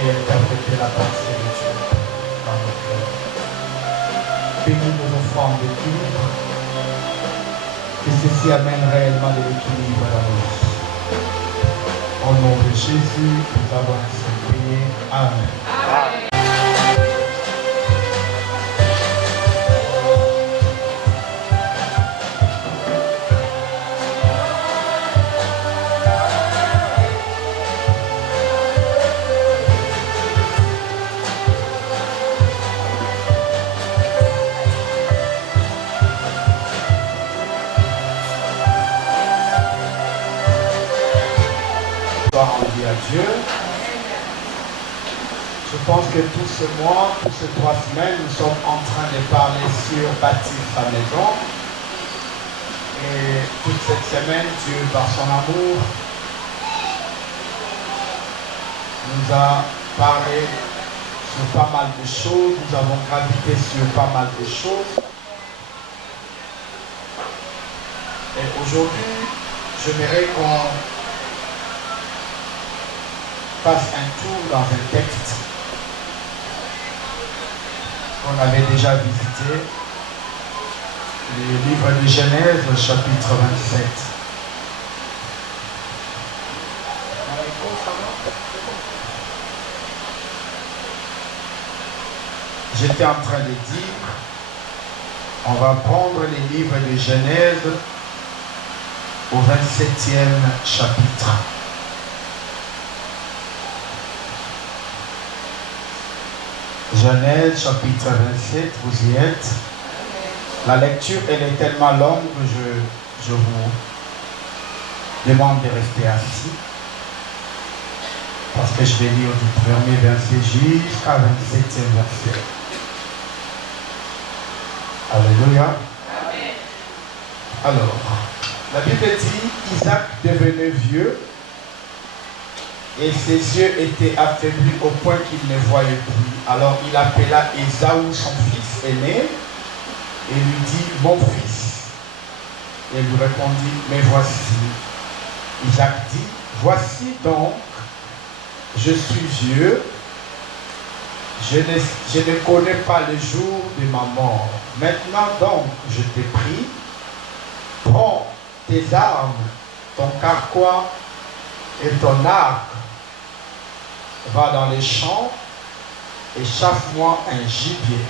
et interpréter la pensée de Dieu dans nos cœurs. Bénis nos offrandes d'équilibre, que ceci amène réellement de l'équilibre dans nos vies. Au nom de Jésus, nous avons ainsi prié. Amen. Amen. Rendu à Dieu. Je pense que tout ce mois, toutes ces 3 semaines, nous sommes en train de parler sur bâtir sa maison. Et toute cette semaine, Dieu, par son amour, nous a parlé sur pas mal de choses. Nous avons gravité sur pas mal de choses. Et aujourd'hui, j'aimerais qu'on fasse un tour dans un texte qu'on avait déjà visité, le livre de Genèse, chapitre 27. J'étais en train de dire, on va prendre les livres de Genèse au 27e chapitre. Genèse chapitre 27, vous y êtes. La lecture, elle est tellement longue que je vous demande de rester assis. Parce que je vais lire du premier verset jusqu'à 27e verset. Alléluia. Amen. Alors, la Bible dit, Isaac devenait vieux et ses yeux étaient affaiblis au point qu'il ne voyait plus. Alors il appela Ésaü, son fils aîné, et lui dit, mon fils. Et il lui répondit, mais voici. Isaac dit, voici donc, je suis vieux, je ne connais pas le jour de ma mort. Maintenant donc, je te prie, prends tes armes, ton carquois et ton arc, va dans les champs et chasse-moi un gibier.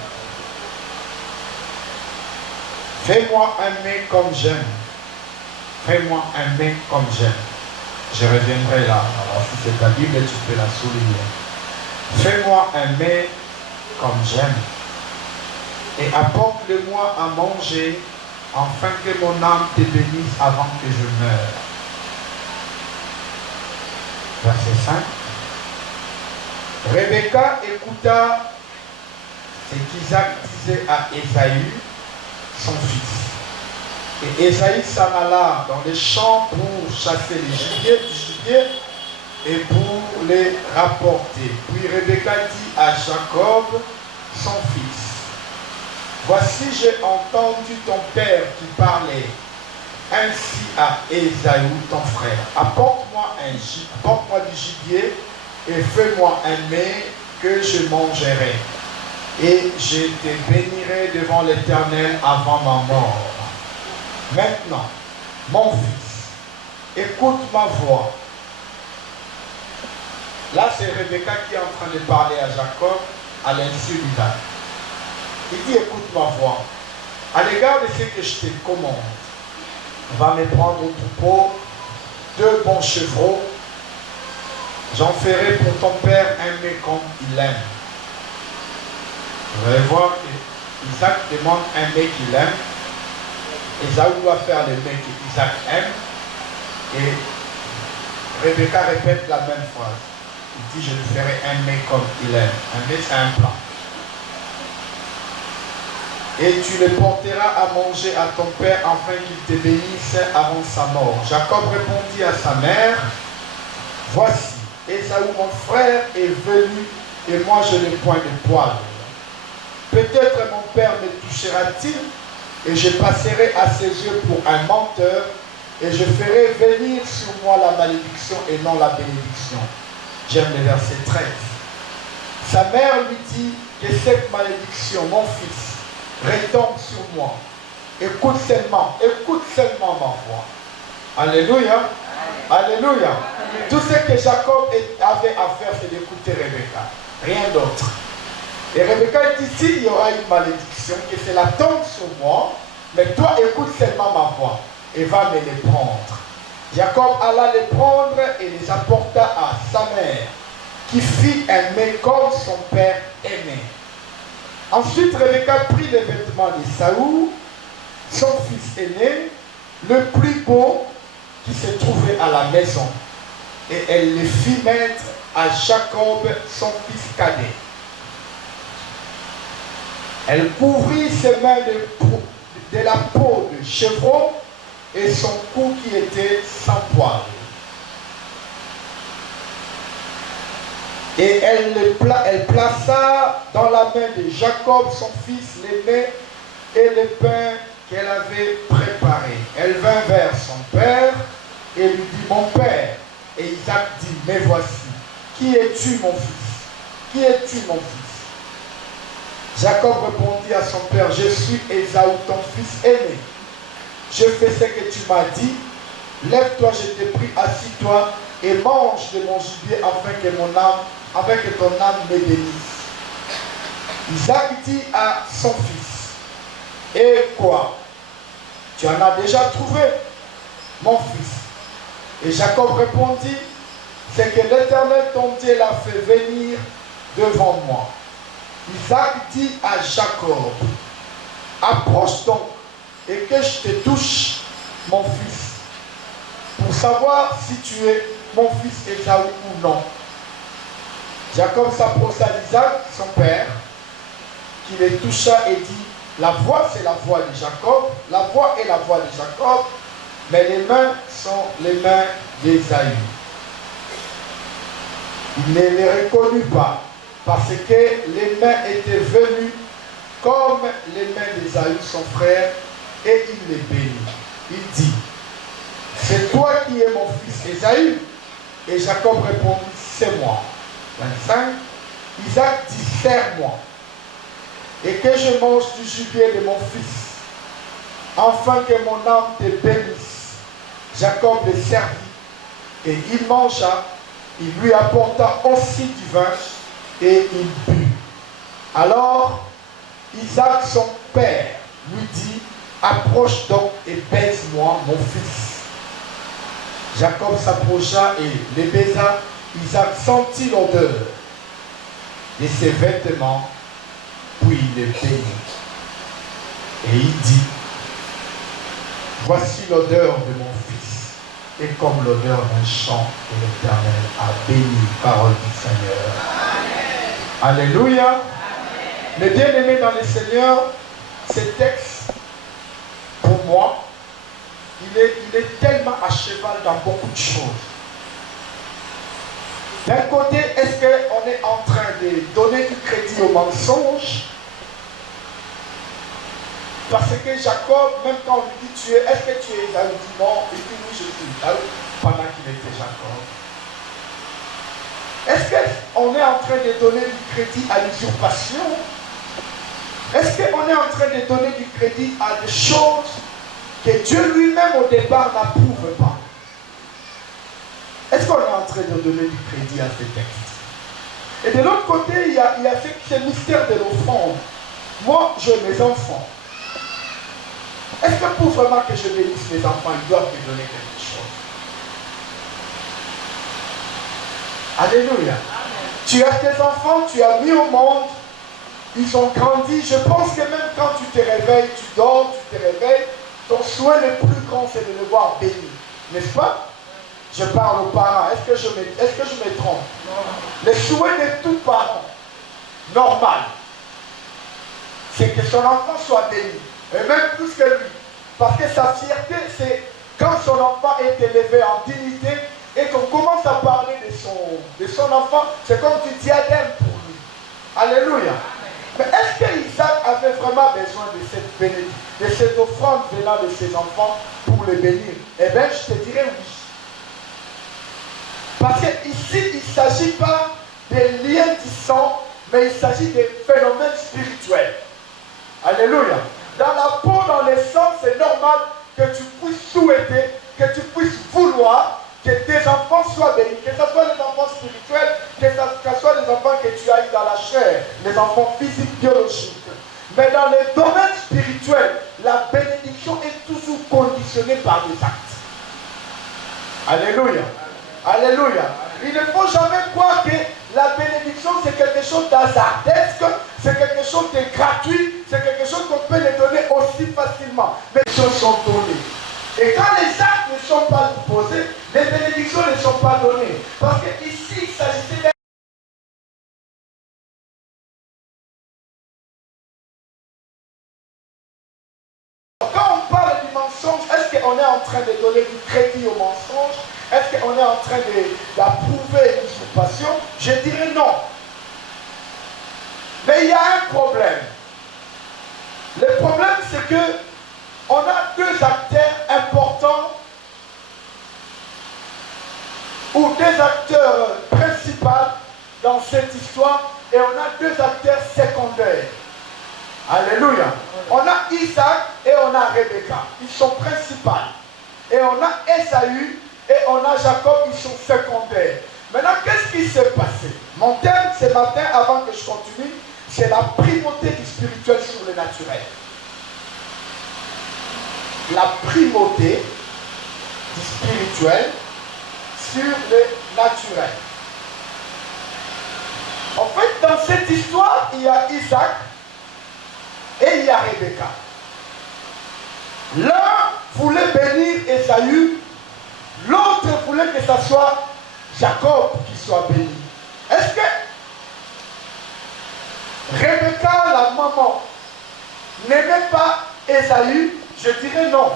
Fais-moi un mets comme j'aime. Fais-moi un mets comme j'aime. Je reviendrai là. Alors si c'est ta Bible, tu peux la souligner. Fais-moi un mets comme j'aime. Et apporte-le-moi à manger, afin que mon âme te bénisse avant que je meure. Verset 5. Rebecca écouta ce qu'Isaac disait à Ésaü, son fils. Et Ésaü s'en alla dans les champs pour chasser les gibiers et pour les rapporter. Puis Rebecca dit à Jacob, son fils, voici j'ai entendu ton père qui parlait ainsi à Ésaü, ton frère. Apporte-moi du gibier et fais-moi un mets que je mangerai. Et je te bénirai devant l'Éternel avant ma mort. Maintenant, mon fils, écoute ma voix. Là, c'est Rebecca qui est en train de parler à Jacob à l'insu d'Isaac. Il dit, écoute ma voix. À l'égard de ce que je te commande, va me prendre au troupeau 2 bons chevreaux. J'en ferai pour ton père un mets comme il aime. Vous allez voir qu'Isaac demande un mets qu'il aime. Ésaü doit faire le mets qu'Isaac aime. Et Rebecca répète la même phrase. Il dit, je lui ferai un mets comme il aime. Un mets, c'est un plat. Et tu le porteras à manger à ton père afin qu'il te bénisse avant sa mort. Jacob répondit à sa mère, voici, Ésaü mon frère est venu et moi je n'ai point de poil. Peut-être mon père me touchera-t-il et je passerai à ses yeux pour un menteur et je ferai venir sur moi la malédiction et non la bénédiction. J'aime le verset 13. Sa mère lui dit que cette malédiction, mon fils, retombe sur moi. Écoute seulement ma voix. Alléluia. Alléluia. Tout ce que Jacob avait à faire, c'est d'écouter Rebecca. Rien d'autre. Et Rebecca dit, s'il y aura une malédiction, que cela tombe sur moi, mais toi écoute seulement ma voix et va me les prendre. Jacob alla les prendre et les apporta à sa mère, qui fit aimer comme son père aimait. Ensuite, Rebecca prit les vêtements de Saoul, son fils aîné, le plus beau qui se trouvait à la maison, et elle les fit mettre à Jacob, son fils cadet. Elle couvrit ses mains de la peau de chevreau et son cou qui était sans poil. Et elle plaça dans la main de Jacob, son fils l'aîné, et le pain qu'elle avait préparé. Elle vint vers son père et lui dit, mon père. Et Isaac dit, mais voici, qui es-tu mon fils? Qui es-tu mon fils? Jacob répondit à son père, je suis Ésaü, ton fils aîné. Je fais ce que tu m'as dit. Lève-toi, je te prie, assis-toi et mange de mon gibier afin que ton âme me bénisse. Isaac dit à son fils, et quoi? Tu en as déjà trouvé, mon fils. Et Jacob répondit, c'est que l'Éternel ton Dieu l'a fait venir devant moi. Isaac dit à Jacob, approche donc et que je te touche, mon fils, pour savoir si tu es mon fils Ésaü ou non. Jacob s'approcha d'Isaac, son père, qui les toucha et dit, la voix c'est la voix de Jacob, la voix est la voix de Jacob, mais les mains sont les mains d'Ésaü. Il ne les reconnut pas, parce que les mains étaient venues comme les mains d'Ésaü, son frère, et il les bénit. Il dit, c'est toi qui es mon fils Ésaü? Et Jacob répondit, c'est moi. 25. Isaac dit, serre-moi, et que je mange du gibier de mon fils, afin que mon âme te bénisse. Jacob le servit, et il mangea, il lui apporta aussi du vin, et il but. Alors, Isaac, son père, lui dit, approche donc et baise-moi, mon fils. Jacob s'approcha et les baisa. Isaac sentit l'odeur de ses vêtements, puis il les bénit. Et il dit, voici l'odeur de mon fils, et comme l'odeur d'un champ que l'Éternel a béni, parole du Seigneur. Amen. Alléluia. Amen. Les bien-aimés dans le Seigneur, ce texte, pour moi, il est tellement à cheval dans beaucoup de choses. D'un côté, est-ce qu'on est en train de donner du crédit au mensonge? Parce que Jacob, même quand on lui dit tu es, est-ce que tu es Ésaü? Il dit non, il dit oui, je suis Ésaü, pendant qu'il était Jacob. Est-ce qu'on est en train de donner du crédit à l'usurpation? Est-ce qu'on est en train de donner du crédit à des choses que Dieu lui-même au départ n'approuve pas? Est-ce qu'on est en train de donner du crédit à ce texte? Et de l'autre côté, il y a ce mystère de l'offrande. Moi, j'ai mes enfants. Est-ce que pour vraiment que je bénisse mes enfants, ils doivent me donner quelque chose? Alléluia. Amen. Tu as tes enfants, tu as mis au monde, ils ont grandi. Je pense que même quand tu te réveilles, tu dors, tu te réveilles, ton souhait le plus grand, c'est de le voir béni. N'est-ce pas? Je parle aux parents. Est-ce que je me trompe? Non. Le souhait de tout parent, normal, c'est que son enfant soit béni. Et même plus que lui. Parce que sa fierté, c'est quand son enfant est élevé en dignité et qu'on commence à parler de son enfant, c'est comme du diadème pour lui. Alléluia. Mais est-ce que Isaac avait vraiment besoin de cette bénédiction, de cette offrande venant de ses enfants pour les bénir? Eh bien, je te dirais oui. Parce qu'ici, il ne s'agit pas des liens du sang, mais il s'agit des phénomènes spirituels. Alléluia. Dans la peau, dans les sangs, c'est normal que tu puisses souhaiter, que tu puisses vouloir que tes enfants soient bénis, que ce soit les enfants spirituels, que ce soit les enfants que tu as eu dans la chair, les enfants physiques, biologiques. Mais dans les domaines spirituels, la bénédiction est toujours conditionnée par des actes. Alléluia. Alléluia. Il ne faut jamais croire que la bénédiction c'est quelque chose d'hasardesque, c'est quelque chose de gratuit, c'est quelque chose qu'on peut les donner aussi facilement. Mais les choses sont données. Et quand les actes ne sont pas posés, les bénédictions ne sont pas données. Parce qu'ici, il s'agissait d'un... Quand on parle du mensonge, est-ce qu'on est en train de donner du crédit au mensonge? Est-ce qu'on est en train d'approuver une usurpation? Je dirais non. Mais il y a un problème. Le problème, c'est que on a deux acteurs importants ou des acteurs principaux dans cette histoire et on a deux acteurs secondaires. Alléluia. On a Isaac et on a Rebecca. Ils sont principaux. Et on a Esaü et on a Jacob, ils sont secondaires. Maintenant, qu'est-ce qui s'est passé? Mon thème ce matin, avant que je continue, c'est la primauté du spirituel sur le naturel. La primauté du spirituel sur le naturel. En fait, dans cette histoire, il y a Isaac et il y a Rebecca. L'un voulait bénir Esaü, l'autre voulait que ce soit Jacob qui soit béni. Est-ce que Rebecca, la maman, n'aimait pas Esaü? Je dirais non.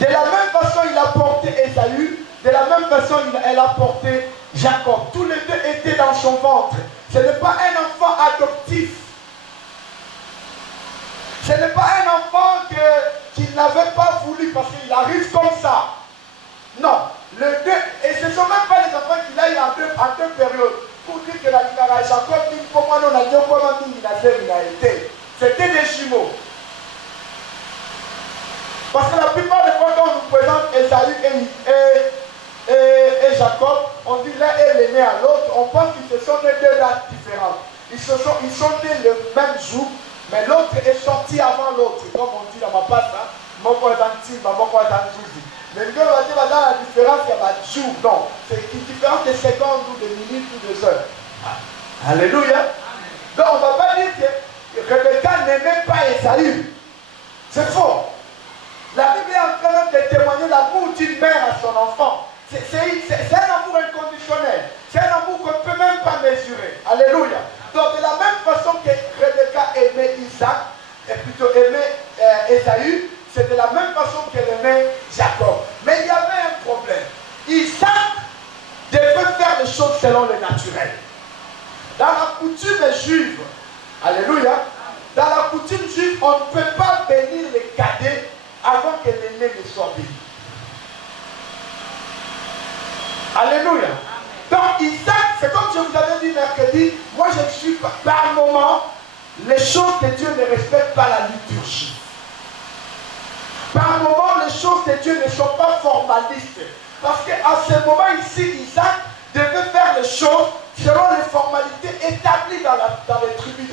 De la même façon, il a porté Esaü, de la même façon, elle a porté Jacob. Tous les deux étaient dans son ventre. Ce n'est pas un enfant adoptif. Ce n'est pas un enfant qu'il n'avait pas voulu parce qu'il arrive comme ça. Non. Et ce ne sont même pas les enfants qu'il a eu en deux périodes. Pour dire que la Jacob, c'était des jumeaux. Parce que la plupart des fois, quand on nous présente Esaü et Jacob, on dit l'un est l'aîné à l'autre, on pense qu'ils se sont nés deux dates différentes. Ils sont nés le même jour, mais l'autre est sorti avant l'autre. Comme on dit dans ma passe, mon point d'antique, mon point d'antique. Mais le gars va dire, dans la différence, il y a un jour. Non, c'est une différence de secondes ou de minutes ou de heures. Alléluia. Donc on ne va pas dire que Rebecca n'aimait pas Esaü. C'est faux. La Bible est en train de témoigner l'amour d'une mère à son enfant. C'est un amour inconditionnel. C'est un amour qu'on ne peut même pas mesurer. Alléluia. Donc de la même façon que Rebecca aimait Isaac, et plutôt aimait Esaü, c'est de la même façon qu'elle aimait Jacob. Mais il y avait un problème. Isaac devait faire les choses selon le naturel. Dans la coutume juive, alléluia, dans la coutume juive, on ne peut pas bénir les cadets avant que l'aîné ne soit béni. Alléluia. Donc Isaac, c'est comme je vous avais dit mercredi, moi je ne suis pas, par moment, les choses que Dieu ne respecte pas la liturgie. Par moment, les choses de Dieu ne sont pas formalistes. Parce qu'à ce moment ici, Isaac devait faire les choses selon les formalités établies dans les tribus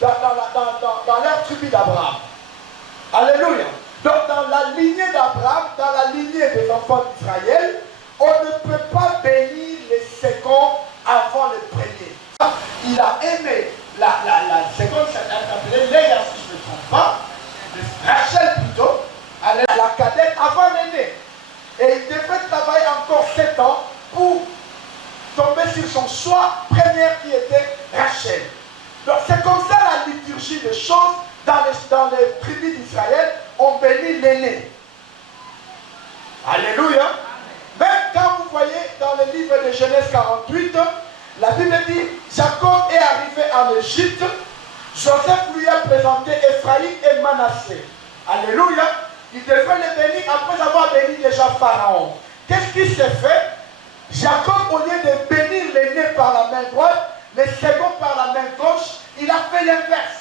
dans leur tribu d'Abraham. Alléluia. Donc dans la lignée d'Abraham, dans la lignée des enfants d'Israël, on ne peut pas bénir les seconds avant les premiers. Il a aimé la seconde, ça s'appelait Léa, si je ne me trompe pas, Rachel plutôt, la cadette avant l'aîné. Et il devait travailler encore 7 ans pour tomber sur son choix première qui était Rachel. Donc c'est comme ça la liturgie des choses dans les tribus d'Israël, on bénit l'aîné. Alléluia. Même quand vous voyez dans le livre de Genèse 48, la Bible dit, Jacob est arrivé en Égypte, Joseph lui a présenté Ephraïm et Manassé. Alléluia. Il devait les bénir après avoir béni déjà Pharaon. Qu'est-ce qui s'est fait? Jacob, au lieu de bénir l'aîné par la main droite, le second par la main gauche, il a fait l'inverse.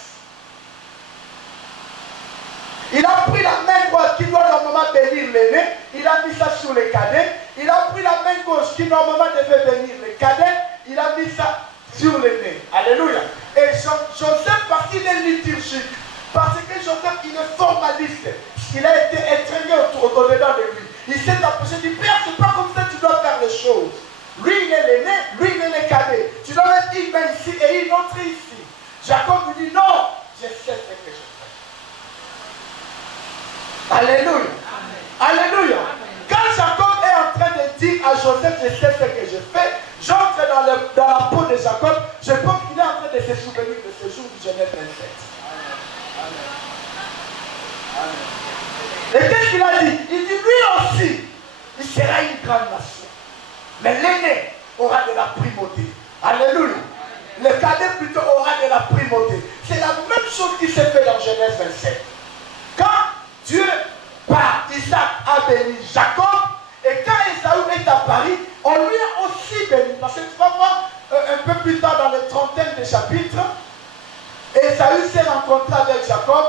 Il a pris la main droite qui doit normalement bénir l'aîné, il a mis ça sur les cadets. Il a pris la main gauche qui normalement devait bénir les cadets, il a mis ça sur l'aîné. Alléluia. Et Joseph, parce qu'il est liturgique, parce que Joseph, il est formaliste, il a été étreigné au-dedans de lui. Il s'est approché, il dit, Père, c'est pas comme ça que tu dois faire les choses. Lui, il est l'aîné, lui, il est le cadet. Tu dois mettre une main ici et une autre ici. Jacob lui dit, non, je sais ce que je fais. Alléluia. Amen. Alléluia. Amen. Quand Jacob est en train de dire à Joseph, je sais ce que je fais, j'entre dans la peau de Jacob, je pense qu'il est en train de se souvenir de ce jour du Genèse 27. Amen. Et qu'est-ce qu'il a dit? Il dit, lui aussi, il sera une grande nation. Mais l'aîné aura de la primauté. Alléluia. Le cadet plutôt aura de la primauté. C'est la même chose qui s'est fait dans Genèse 27. Quand Dieu, par Isaac, a béni Jacob, et quand Ésaü est apparu, on lui a aussi béni. Parce que tu vas voir un peu plus tard dans les trentaines des chapitres, Ésaü s'est rencontré avec Jacob,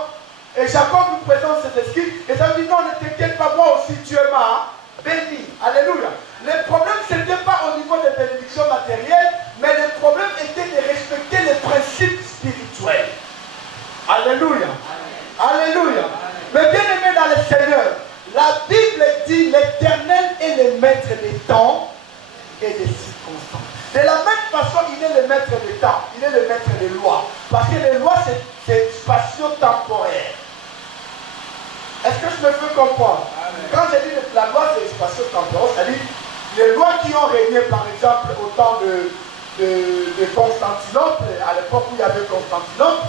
et Jacob lui présente cette excuses. Ésaü dit, non, ne t'inquiète pas, moi aussi Dieu m'a béni. Alléluia. Le problème, ce n'était pas au niveau des bénédictions matérielles, mais le problème était de respecter les principes spirituels. Alléluia. Alléluia. Mais bien aimé dans le Seigneur, la Bible dit l'Éternel est le maître des temps et des circonstances. De la même façon, il est le maître des temps, il est le maître des lois. Parce que les lois, c'est spatio-temporaire. Est-ce que je me fais comprendre? Amen. Quand je dis que la loi, c'est spatio-temporaire, c'est-à-dire les lois qui ont régné, par exemple, au temps de Constantinople, à l'époque où il y avait Constantinople,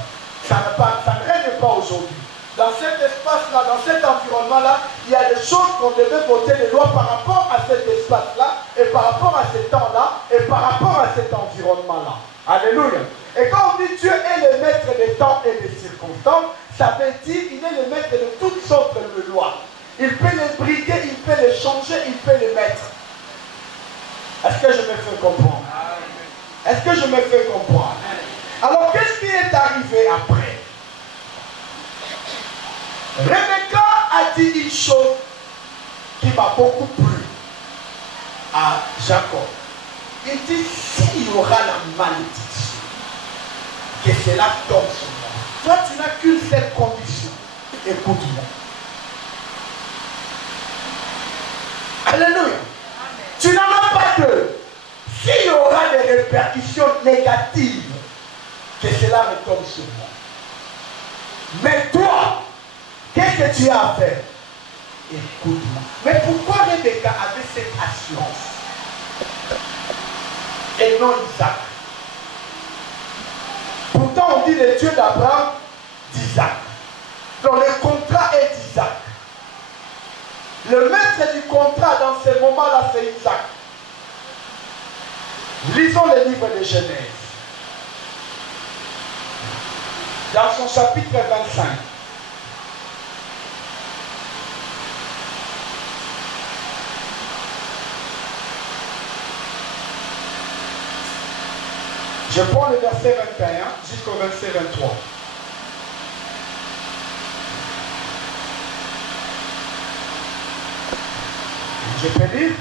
ça ne règne pas aujourd'hui. Dans cet espace-là, dans cet environnement-là, il y a des choses qu'on devait voter les lois par rapport à cet espace-là, et par rapport à ce temps-là, et par rapport à cet environnement-là. Alléluia. Et quand on dit Dieu est le maître des temps et des circonstances, ça veut dire qu'il est le maître de toutes sortes de lois. Il peut les brider, il peut les changer, il peut les mettre. Est-ce que je me fais comprendre? Est-ce que je me fais comprendre? Alors, qu'est-ce qui est arrivé après? Rebecca a dit une chose qui m'a beaucoup plu à Jacob. Il dit, s'il y aura la malédiction, que cela tombe sur moi. Toi, tu n'as qu'une seule condition. Écoute-moi. Alléluia. Amen. Tu n'en as pas deux. S'il y aura des répercussions négatives, que cela retombe sur moi. Mais toi, qu'est-ce que tu as à faire? Écoute-moi. Mais pourquoi Rebecca avait cette assurance? Et non Isaac. Pourtant, on dit le Dieu d'Abraham, d'Isaac. Donc le contrat est d'Isaac. Le maître du contrat dans ce moment-là, c'est Isaac. Lisons le livre de Genèse. Dans son chapitre 25. Je prends le verset 21 jusqu'au verset 23. Je peux lire?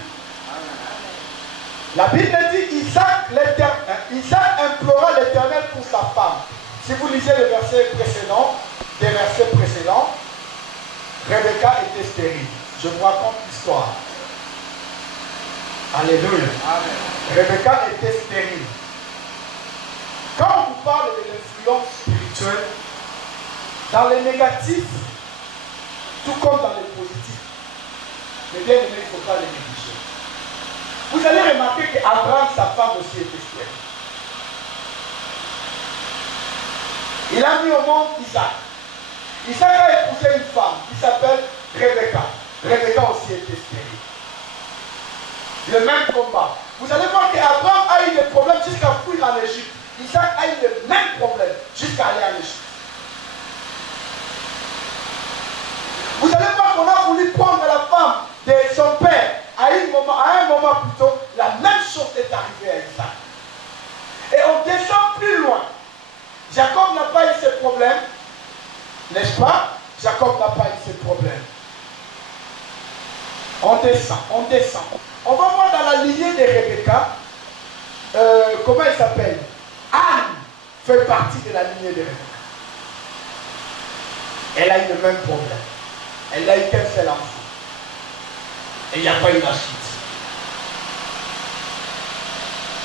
La Bible dit Isaac implora l'Éternel pour sa femme. Si vous lisez le verset précédent, des versets précédents, Rebecca était stérile. Je vous raconte l'histoire. Alléluia. Amen. Rebecca était stérile. Quand on vous parle de l'influence spirituelle, dans les négatifs, tout comme dans les positifs, mais bien aimé, il ne faut pas les négliger. Vous allez remarquer qu'Abraham, sa femme aussi était stérile. Il a mis au monde Isaac. Isaac a épousé une femme qui s'appelle Rebecca. Rebecca aussi était stérile. Le même combat. Vous allez voir qu'Abraham a eu des problèmes jusqu'à fuir en Égypte. Isaac a eu le même problème jusqu'à aller en Égypte. Vous allez voir qu'on a voulu prendre la femme de son père. À un moment plutôt, la même chose est arrivée à Isaac. Et on descend Jacob n'a pas eu ce problème, n'est-ce pas? Jacob n'a pas eu ce problème. On descend, on descend. On va voir dans la lignée de Rebecca, comment elle s'appelle? Anne fait partie de la lignée de Rebecca. Elle a eu le même problème. Elle n'a eu qu'un seul enfant. Et il n'y a pas eu la suite.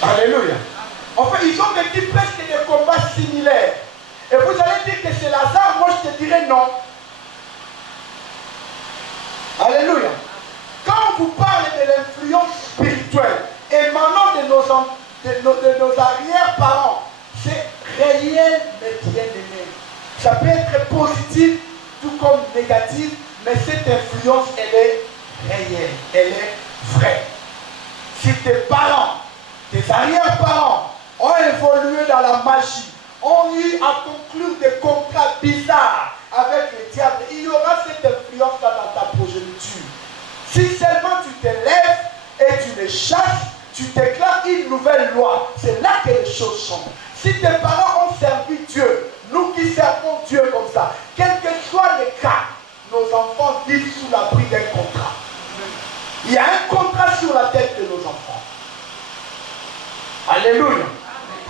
Alléluia. En fait, ils ont vécu presque des combats similaires. Et vous allez dire que c'est Lazare, moi je te dirais non. Alléluia. Quand vous parlez de l'influence spirituelle émanant de nos arrière-parents, c'est réel mais bien aimé. Ça peut être positif tout comme négatif, mais cette influence, elle est réelle, elle est vraie. Si tes parents, tes arrière-parents ont évolué dans la magie, ont eu à conclure des contrats bizarres avec le diable, il y aura cette influence-là dans ta progéniture. Si seulement tu te lèves et tu les chasses, tu déclares une nouvelle loi. C'est là que les choses changent. Si tes parents ont servi Dieu, nous qui servons Dieu comme ça, quel que soit le cas, nos enfants vivent sous l'abri d'un contrat. Il y a un contrat sur la tête de nos enfants. Alléluia.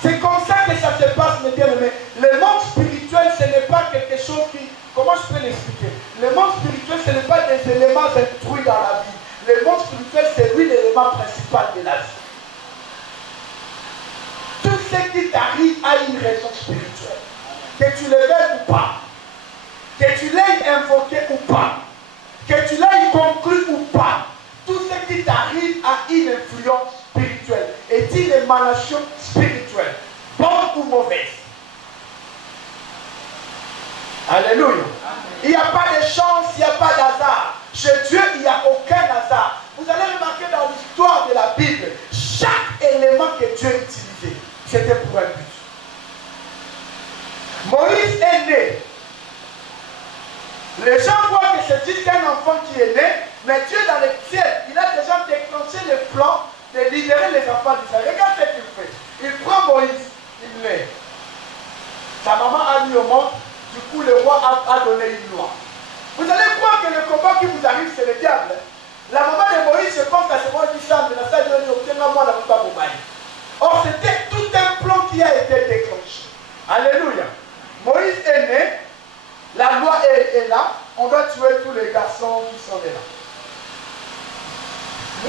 C'est comme ça que ça se passe, mes bien-aimés. Le monde spirituel, ce n'est pas quelque chose qui... Comment je peux l'expliquer? Le monde spirituel, ce n'est pas des éléments instruits dans la vie. Le monde spirituel, c'est lui l'élément principal de la vie. Tout ce qui t'arrive a une raison spirituelle. Que tu le veuilles ou pas, que tu l'aies invoqué ou pas, que tu l'aies conclu ou pas, tout ce qui t'arrive a une influence spirituelle et une émanation spirituelle, bonne ou mauvaise. Alléluia. Il n'y a pas de chance, il n'y a pas d'hasard. Chez Dieu, il n'y a aucun hasard. Vous allez remarquer dans l'histoire de la Bible, chaque élément que Dieu utilisait, c'était pour un but. Moïse est né. Les gens voient que c'est juste un enfant qui est né, mais Dieu dans le ciel, il a déjà déclenché le plan de libérer les enfants d'Israël. Regarde ce qu'il fait. Il prend Moïse, il l'est. Sa maman a mis au monde, du coup le roi a donné une loi. Vous allez croire que le combat qui vous arrive, c'est le diable. La maman de Moïse se pense à ce moment du sang, de la salle de l'Union. Or, c'était tout un plan qui a été déclenché. Alléluia. Moïse est né, la loi est là, on doit tuer tous les garçons qui sont là.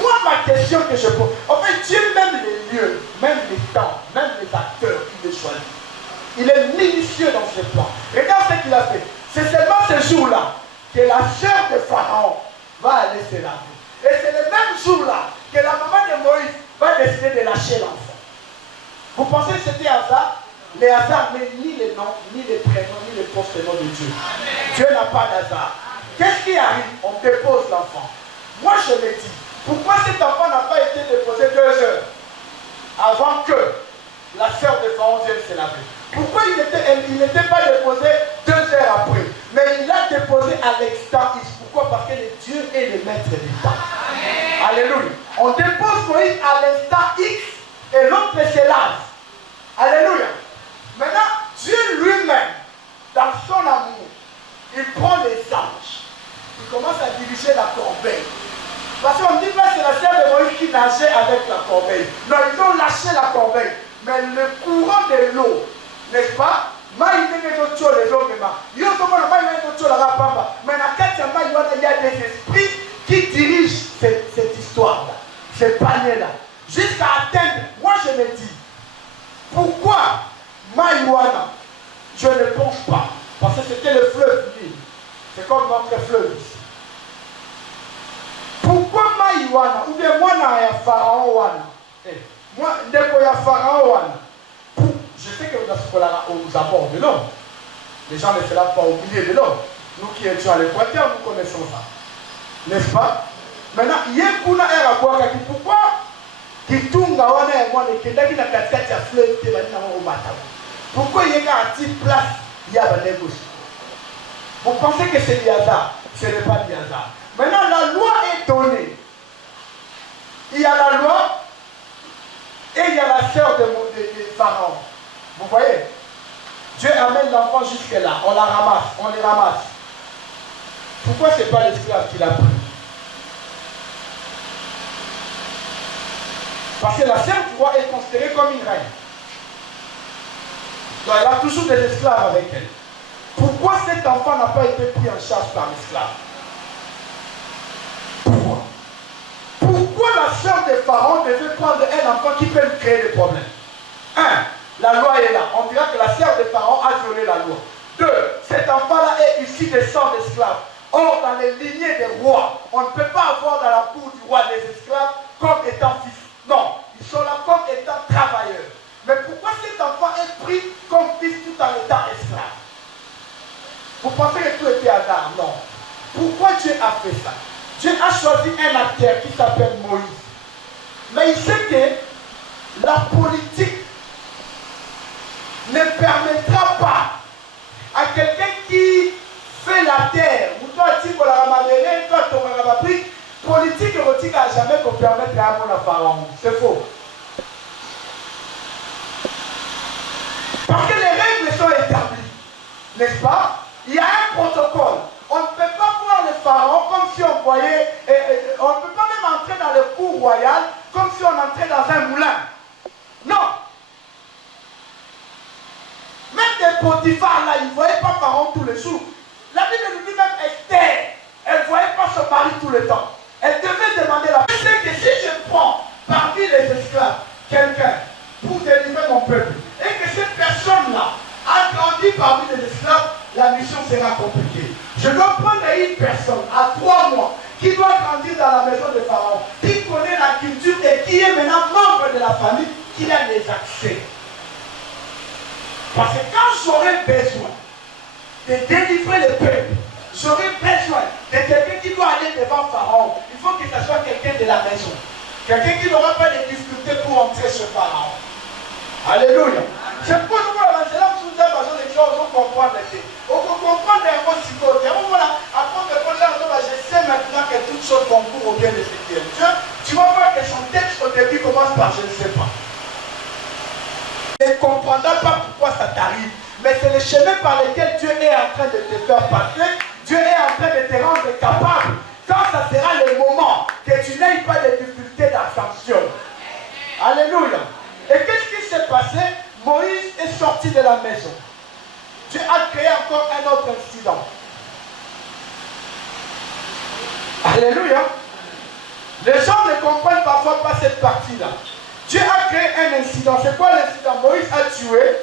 Moi, ma question que je pose, en fait, Dieu même les lieux, même les temps, même les acteurs qu'il choisit. Il est minutieux dans ses plans. Regarde ce qu'il a fait. C'est seulement ce jour-là que la sœur de Pharaon va aller se laver. Et c'est le même jour-là que la maman de Moïse va décider de lâcher l'enfant. Vous pensez que c'était hasard? Les hasards, mais ni les noms, ni les prénoms, ni les post-noms de Dieu. Amen. Dieu n'a pas d'hasard. Qu'est-ce qui arrive? On dépose l'enfant. Moi, je me dis, pourquoi cet enfant n'a pas été déposé 2 heures avant que la sœur de Pharaon vienne se laver? Pourquoi il n'était pas déposé 2 heures après? Mais il l'a déposé à l'instant X. Pourquoi? Parce que Dieu est le maître du temps. Amen. Alléluia. On dépose Moïse à l'instant X et l'autre se lave. Alléluia. Maintenant, Dieu lui-même, dans son amour, il prend les anges. Il commence à diriger la corbeille. Parce qu'on dit pas que c'est la sœur de Moïse qui nageait avec la corbeille. Non, ils ont lâché la corbeille. Mais le courant de l'eau, n'est-ce pas? Il y a des esprits qui dirigent cette histoire-là, ce panier-là, jusqu'à atteindre. Moi, je me dis, pourquoi Maïwana? Je ne pense pas. Parce que c'était le fleuve Nil. C'est comme notre fleuve ici. Pourquoi Maïwana? Ou bien moi, je suis Pharaon Wana. Moi, je suis Pharaon Wana. Je sais que vous êtes aux abords de l'homme. Les gens ne seront pas au milieu de l'homme. Nous qui étions à l'équateur, nous connaissons ça. N'est-ce pas? Maintenant, il y a une ère à boire. Pourquoi? Pourquoi il y a un petit place? Il y a un négociation. Vous pensez que c'est du hasard? Ce n'est pas du hasard. Maintenant, la loi est donnée. Il y a la loi et il y a la sœur de Pharaon. Vous voyez? Dieu enfants jusque-là, on la ramasse, on les ramasse. Pourquoi ce n'est pas l'esclave qui l'a pris? Parce que la serve du roi est considérée comme une reine. Donc elle a toujours des esclaves avec elle. Pourquoi cet enfant n'a pas été pris en charge par l'esclave? Pourquoi? Pourquoi la sœur de Pharaon devait prendre un enfant qui peut lui créer des problèmes? 1. La loi est là. On dira que la sœur de Pharaon a violé la loi. 2. Cet enfant-là est issu des sangs d'esclaves. Or, dans les lignées des rois, on ne peut pas avoir dans la cour du roi des esclaves comme étant fils. Non, ils sont là comme étant travailleurs. Mais pourquoi cet enfant est pris comme fils tout en étant esclave? Vous pensez que tout était hasard? Non. Pourquoi Dieu a fait ça? Dieu a choisi un acteur qui s'appelle Moïse. Mais il sait que la politique ne permettra pas à quelqu'un qui fait la terre, ou toi tu vas la ramener, toi tu vas la pris, politique et rotique n'a jamais qu'on permettre à mon Pharaon. C'est faux. Parce que les règles sont établies, n'est-ce pas? Il y a un protocole. On ne peut pas voir le pharaon comme si on voyait, on ne peut pas même entrer dans le cour royal comme si on entrait dans un moulin. Non. Même des Potiphar là, ils ne voyaient pas pharaon tous les jours. La Bible nous dit même Esther, elle ne voyait pas son mari tout le temps. Elle devait demander la paix. C'est que si je prends parmi les esclaves quelqu'un pour délivrer mon peuple, et que cette personne-là a grandi parmi les esclaves, la mission sera compliquée. Je dois prendre une personne à 3 mois qui doit grandir dans la maison de Pharaon, qui connaît la culture et qui est maintenant membre de la famille, qui a les accès. Parce que quand j'aurai besoin de délivrer le peuple, j'aurai besoin de quelqu'un qui doit aller devant Pharaon. Il faut que ce soit quelqu'un de la maison. Quelqu'un qui n'aura pas de difficultés pour entrer chez Pharaon. Alléluia. C'est pour nous la là, vous avez besoin de choses, on comprend. On comprend les mots psychologiques. Voilà, après de prendre je sais maintenant que toutes choses concourent au bien de ce qui est Dieu. Tu vas voir que son texte au début commence par je ne sais pas. Tu ne comprendras pas pourquoi ça t'arrive. Mais c'est le chemin par lequel Dieu est en train de te faire passer. Dieu est en train de te rendre capable. Quand ça sera le moment que tu n'aies pas de difficultés d'ascension. Alléluia. Et qu'est-ce qui s'est passé? Moïse est sorti de la maison. Dieu a créé encore un autre incident. Alléluia. Les gens ne comprennent parfois pas cette partie-là. Dieu a créé un incident. C'est quoi l'incident? Moïse a tué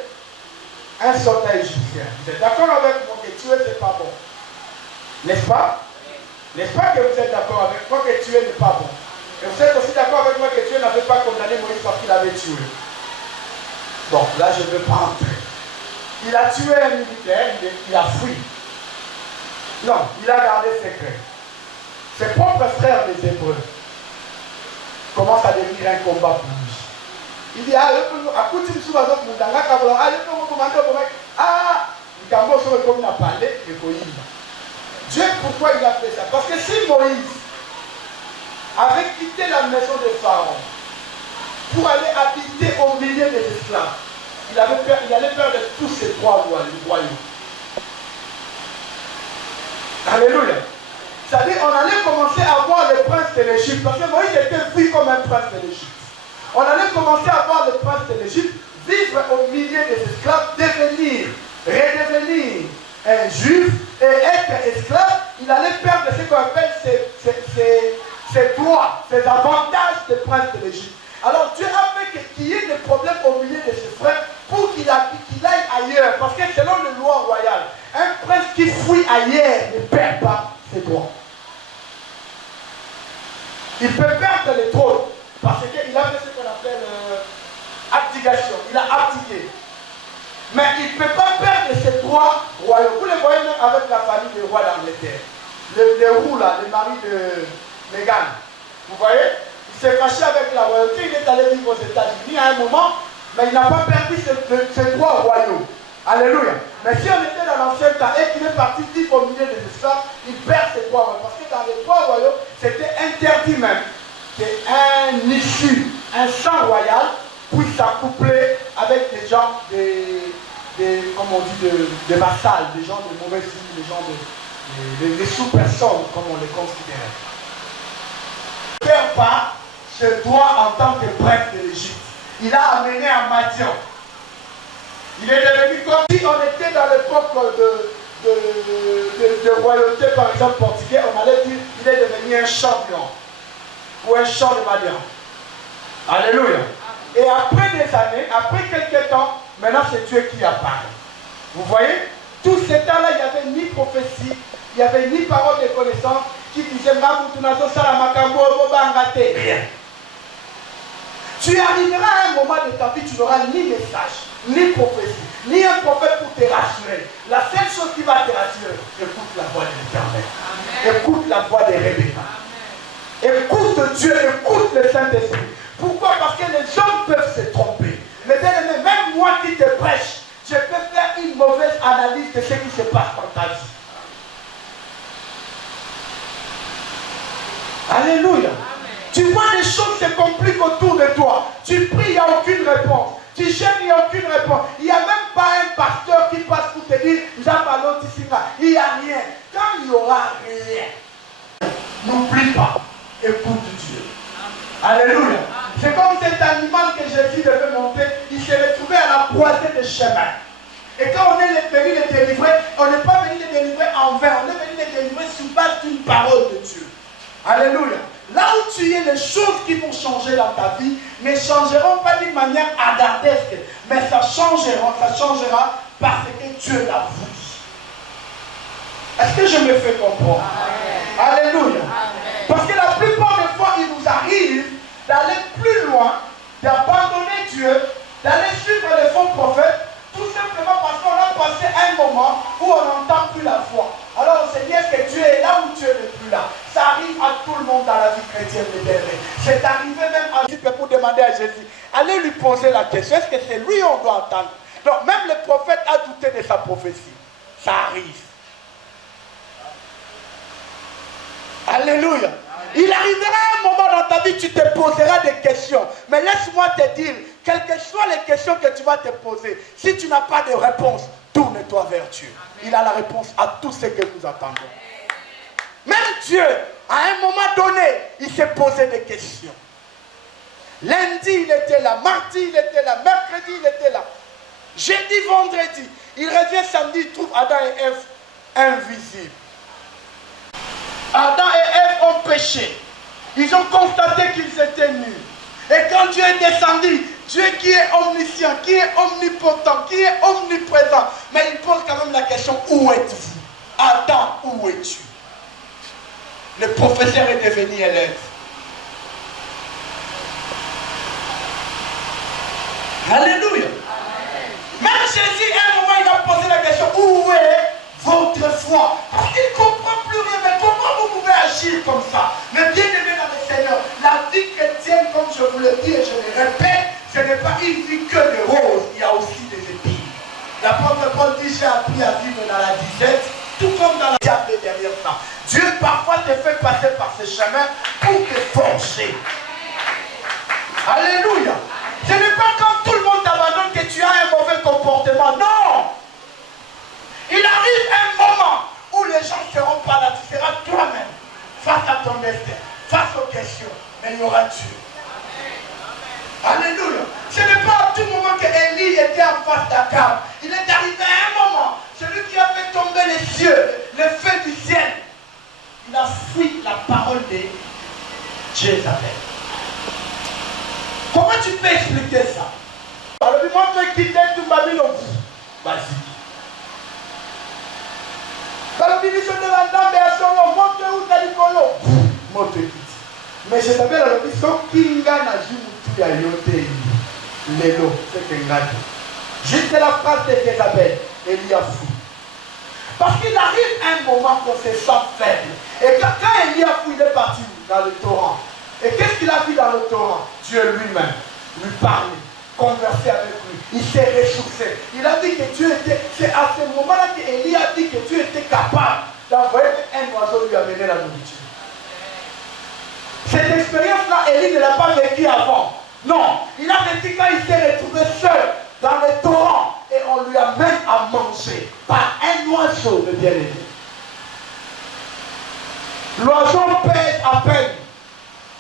un soldat égyptien. Vous êtes d'accord avec moi que tuer, c'est pas bon? N'est-ce pas? N'est-ce pas que vous êtes d'accord avec moi que tuer n'est pas bon? Et vous êtes aussi d'accord avec moi que Dieu n'avait pas condamné Moïse parce qu'il avait tué. Bon, là je ne veux pas entrer. Il a tué un militaire, il a fui. Non, il a gardé secret. Ses propres frères des Hébreux commencent à devenir un combat pour lui. Il dit, Dieu, pourquoi il a fait ça? Parce que si Moïse avait quitté la maison de Pharaon pour aller habiter au milieu des esclaves, il allait perdre tous ses 3 royaumes. Alléluia. C'est-à-dire, on allait commencer à voir le prince de l'Égypte, parce que Moïse était vu comme un prince de l'Égypte. On allait commencer à voir le prince de l'Égypte vivre au milieu des esclaves, redevenir un juif et être esclave. Il allait perdre ce qu'on appelle ses droits, ses avantages de prince de l'Égypte. Alors Dieu a fait qu'il y ait des problèmes au milieu de ses frères pour qu'il aille ailleurs. Parce que selon les lois royales, un prince qui fuit ailleurs ne perd pas ses droits. Il peut perdre les trônes parce qu'il a fait ce qu'on appelle abdication. Il a abdiqué. Mais il ne peut pas perdre ses droits royaux. Vous les voyez même avec la famille du roi d'Angleterre. Le roux là, le mari de Meghan. Vous voyez? Il s'est fâché avec la royauté. Il est allé vivre aux États-Unis à un moment, mais il n'a pas perdu ses droits royaux. Alléluia. Mais si on était dans l'ancien temps et qu'il est parti vivre au milieu des esclaves, il perd ses droits royaux. Parce que dans les droits royaux, c'était interdit même qu'un issue, un sang royal, puisse s'accoupler avec des gens comme on dit, de vassals, des gens de mauvaise vie, des gens des sous-personnes, comme on les considère. Père pas se doit en tant que prêtre de l'Égypte. Il a amené un Madian. Il est devenu comme si on était dans l'époque de royauté, par exemple portugais, on allait dire qu'il est devenu un champion ou un champ de Madian. Alléluia. Et après des années, après quelques temps, maintenant c'est Dieu qui apparaît. Vous voyez, tout ce temps-là, il n'y avait ni prophétie, il n'y avait ni parole de connaissance qui disait rien. Tu arriveras à un moment de ta vie, tu n'auras ni message, ni prophétie, ni un prophète pour te rassurer. La seule chose qui va te rassurer, écoute la voix de l'Éternel. Écoute la voix des Rebecca. Écoute Dieu, écoute le Saint-Esprit. Pourquoi? Parce que les hommes peuvent se tromper. Mais bien aimé, même moi qui te prêche, je peux faire une mauvaise analyse de ce qui se passe dans ta vie. Alléluia. Tu vois, les choses se compliquent autour de toi. Tu pries, il n'y a aucune réponse. Tu jeûnes, il n'y a aucune réponse. Il n'y a même pas un pasteur qui passe pour te dire il n'y a rien. Quand il n'y aura rien, n'oublie pas. Écoute Dieu. Alléluia. C'est comme cet animal que Jésus devait monter. Il s'est retrouvé à la croisée des chemins. Et quand on est venu les délivrer, on n'est pas venu les délivrer en vain. On est venu les délivrer sur base d'une parole de Dieu. Alléluia. Là où tu es, les choses qui vont changer dans ta vie ne changeront pas d'une manière hasardesque, mais ça changera parce que Dieu l'a voulu. Est-ce que je me fais comprendre? Amen. Alléluia. Amen. Parce que la plupart des fois, il nous arrive d'aller plus loin, d'abandonner Dieu, d'aller suivre les faux prophètes, tout simplement parce qu'on a passé un moment où on n'entend plus la voix. Alors on se dit, est-ce que Dieu est là ou Dieu n'est plus là? Ça arrive à tout le monde dans la vie chrétienne de Béret. C'est arrivé même à Jésus pour demander à Jésus, allez lui poser la question, est-ce que c'est lui qu'on doit entendre? Donc même le prophète a douté de sa prophétie. Ça arrive. Alléluia. Il arrivera un moment dans ta vie, tu te poseras des questions. Mais laisse-moi te dire, quelles que soient les questions que tu vas te poser, si tu n'as pas de réponse, tourne-toi vers Dieu. Il a la réponse à tout ce que nous attendons. Même Dieu, à un moment donné, il s'est posé des questions. Lundi, il était là. Mardi, il était là. Mercredi, il était là. Jeudi, vendredi. Il revient samedi, il trouve Adam et Ève invisibles. Adam et Ève ont péché. Ils ont constaté qu'ils étaient nus. Et quand Dieu est descendu, Dieu qui est omniscient, qui est omnipotent, qui est omniprésent, mais il pose quand même la question, où êtes-vous? Adam, où es-tu? Le professeur est devenu élève. Alléluia. Même Jésus, à un moment, il a posé la question, où est votre foi? Il ne comprend plus rien, mais comment vous pouvez agir comme ça? Mais bien aimé dans le Seigneur, la vie chrétienne, comme je vous le dis et je le répète, ce n'est pas une vie que de roses, il y a aussi des épines. L'apôtre Paul dit, j'ai appris à vivre dans la disette, tout comme dans la diable derrière ça. Dieu parfois te fait passer par ce chemin pour te forger. Alléluia. Ce n'est pas quand tout le monde t'abandonne que tu as un mauvais comportement. Non. Il arrive un moment où les gens ne seront pas là. Tu seras toi-même face à ton destin, face aux questions. Mais il y aura Dieu. Alléluia. Ce n'est pas à tout moment que Élie était en face d'Akab. Il est arrivé à un moment. Celui qui a fait tomber les cieux, le feu du ciel. Il a fui la parole de Jézabel. Comment tu peux expliquer ça? Alors, moi, je vais quitter tout ma vie au bout. Vas-y. Mais je savais la vie, sauf qu'il a juste la phrase de Jézabel, Élie a fui. Parce qu'il arrive un moment qu'on se sent faible. Et quand Élie a fui, il est parti dans le torrent. Et qu'est-ce qu'il a vu dans le torrent? Dieu lui-même lui parlait, conversait avec lui. Il s'est ressourcé. Il a dit que Dieu était... C'est à ce moment-là qu'Élie a dit que Dieu était capable d'envoyer un oiseau lui amener la nourriture. Cette expérience-là, Élie ne l'a pas vécue avant. Non, il a vécu quand il s'est retrouvé seul dans les torrents et on lui amène à manger par un oiseau, le bien-aimé. L'oiseau pèse à peine,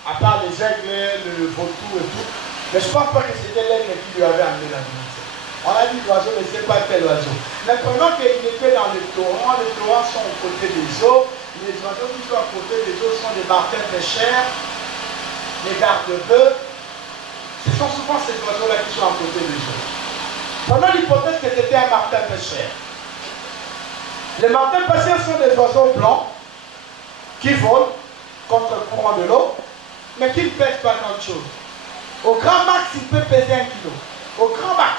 à part les aigles, le vautour et tout. Mais je ne pense pas que c'était l'aigle qui lui avait amené la nourriture. On a dit l'oiseau, mais ce n'est pas quel oiseau. Mais pendant qu'il était dans les torrents sont aux côtés des eaux. Les oiseaux qui sont à côté des eaux sont des martins pêcheurs, les garde-bœufs. Ce sont souvent ces oiseaux-là qui sont à côté des eaux. Pendant l'hypothèse que c'était un martin pêcheur. Les martins pêcheurs sont des oiseaux blancs qui volent contre le courant de l'eau, mais qui ne pèsent pas grand-chose. Au grand max, il peut peser 1 kilo. Au grand max.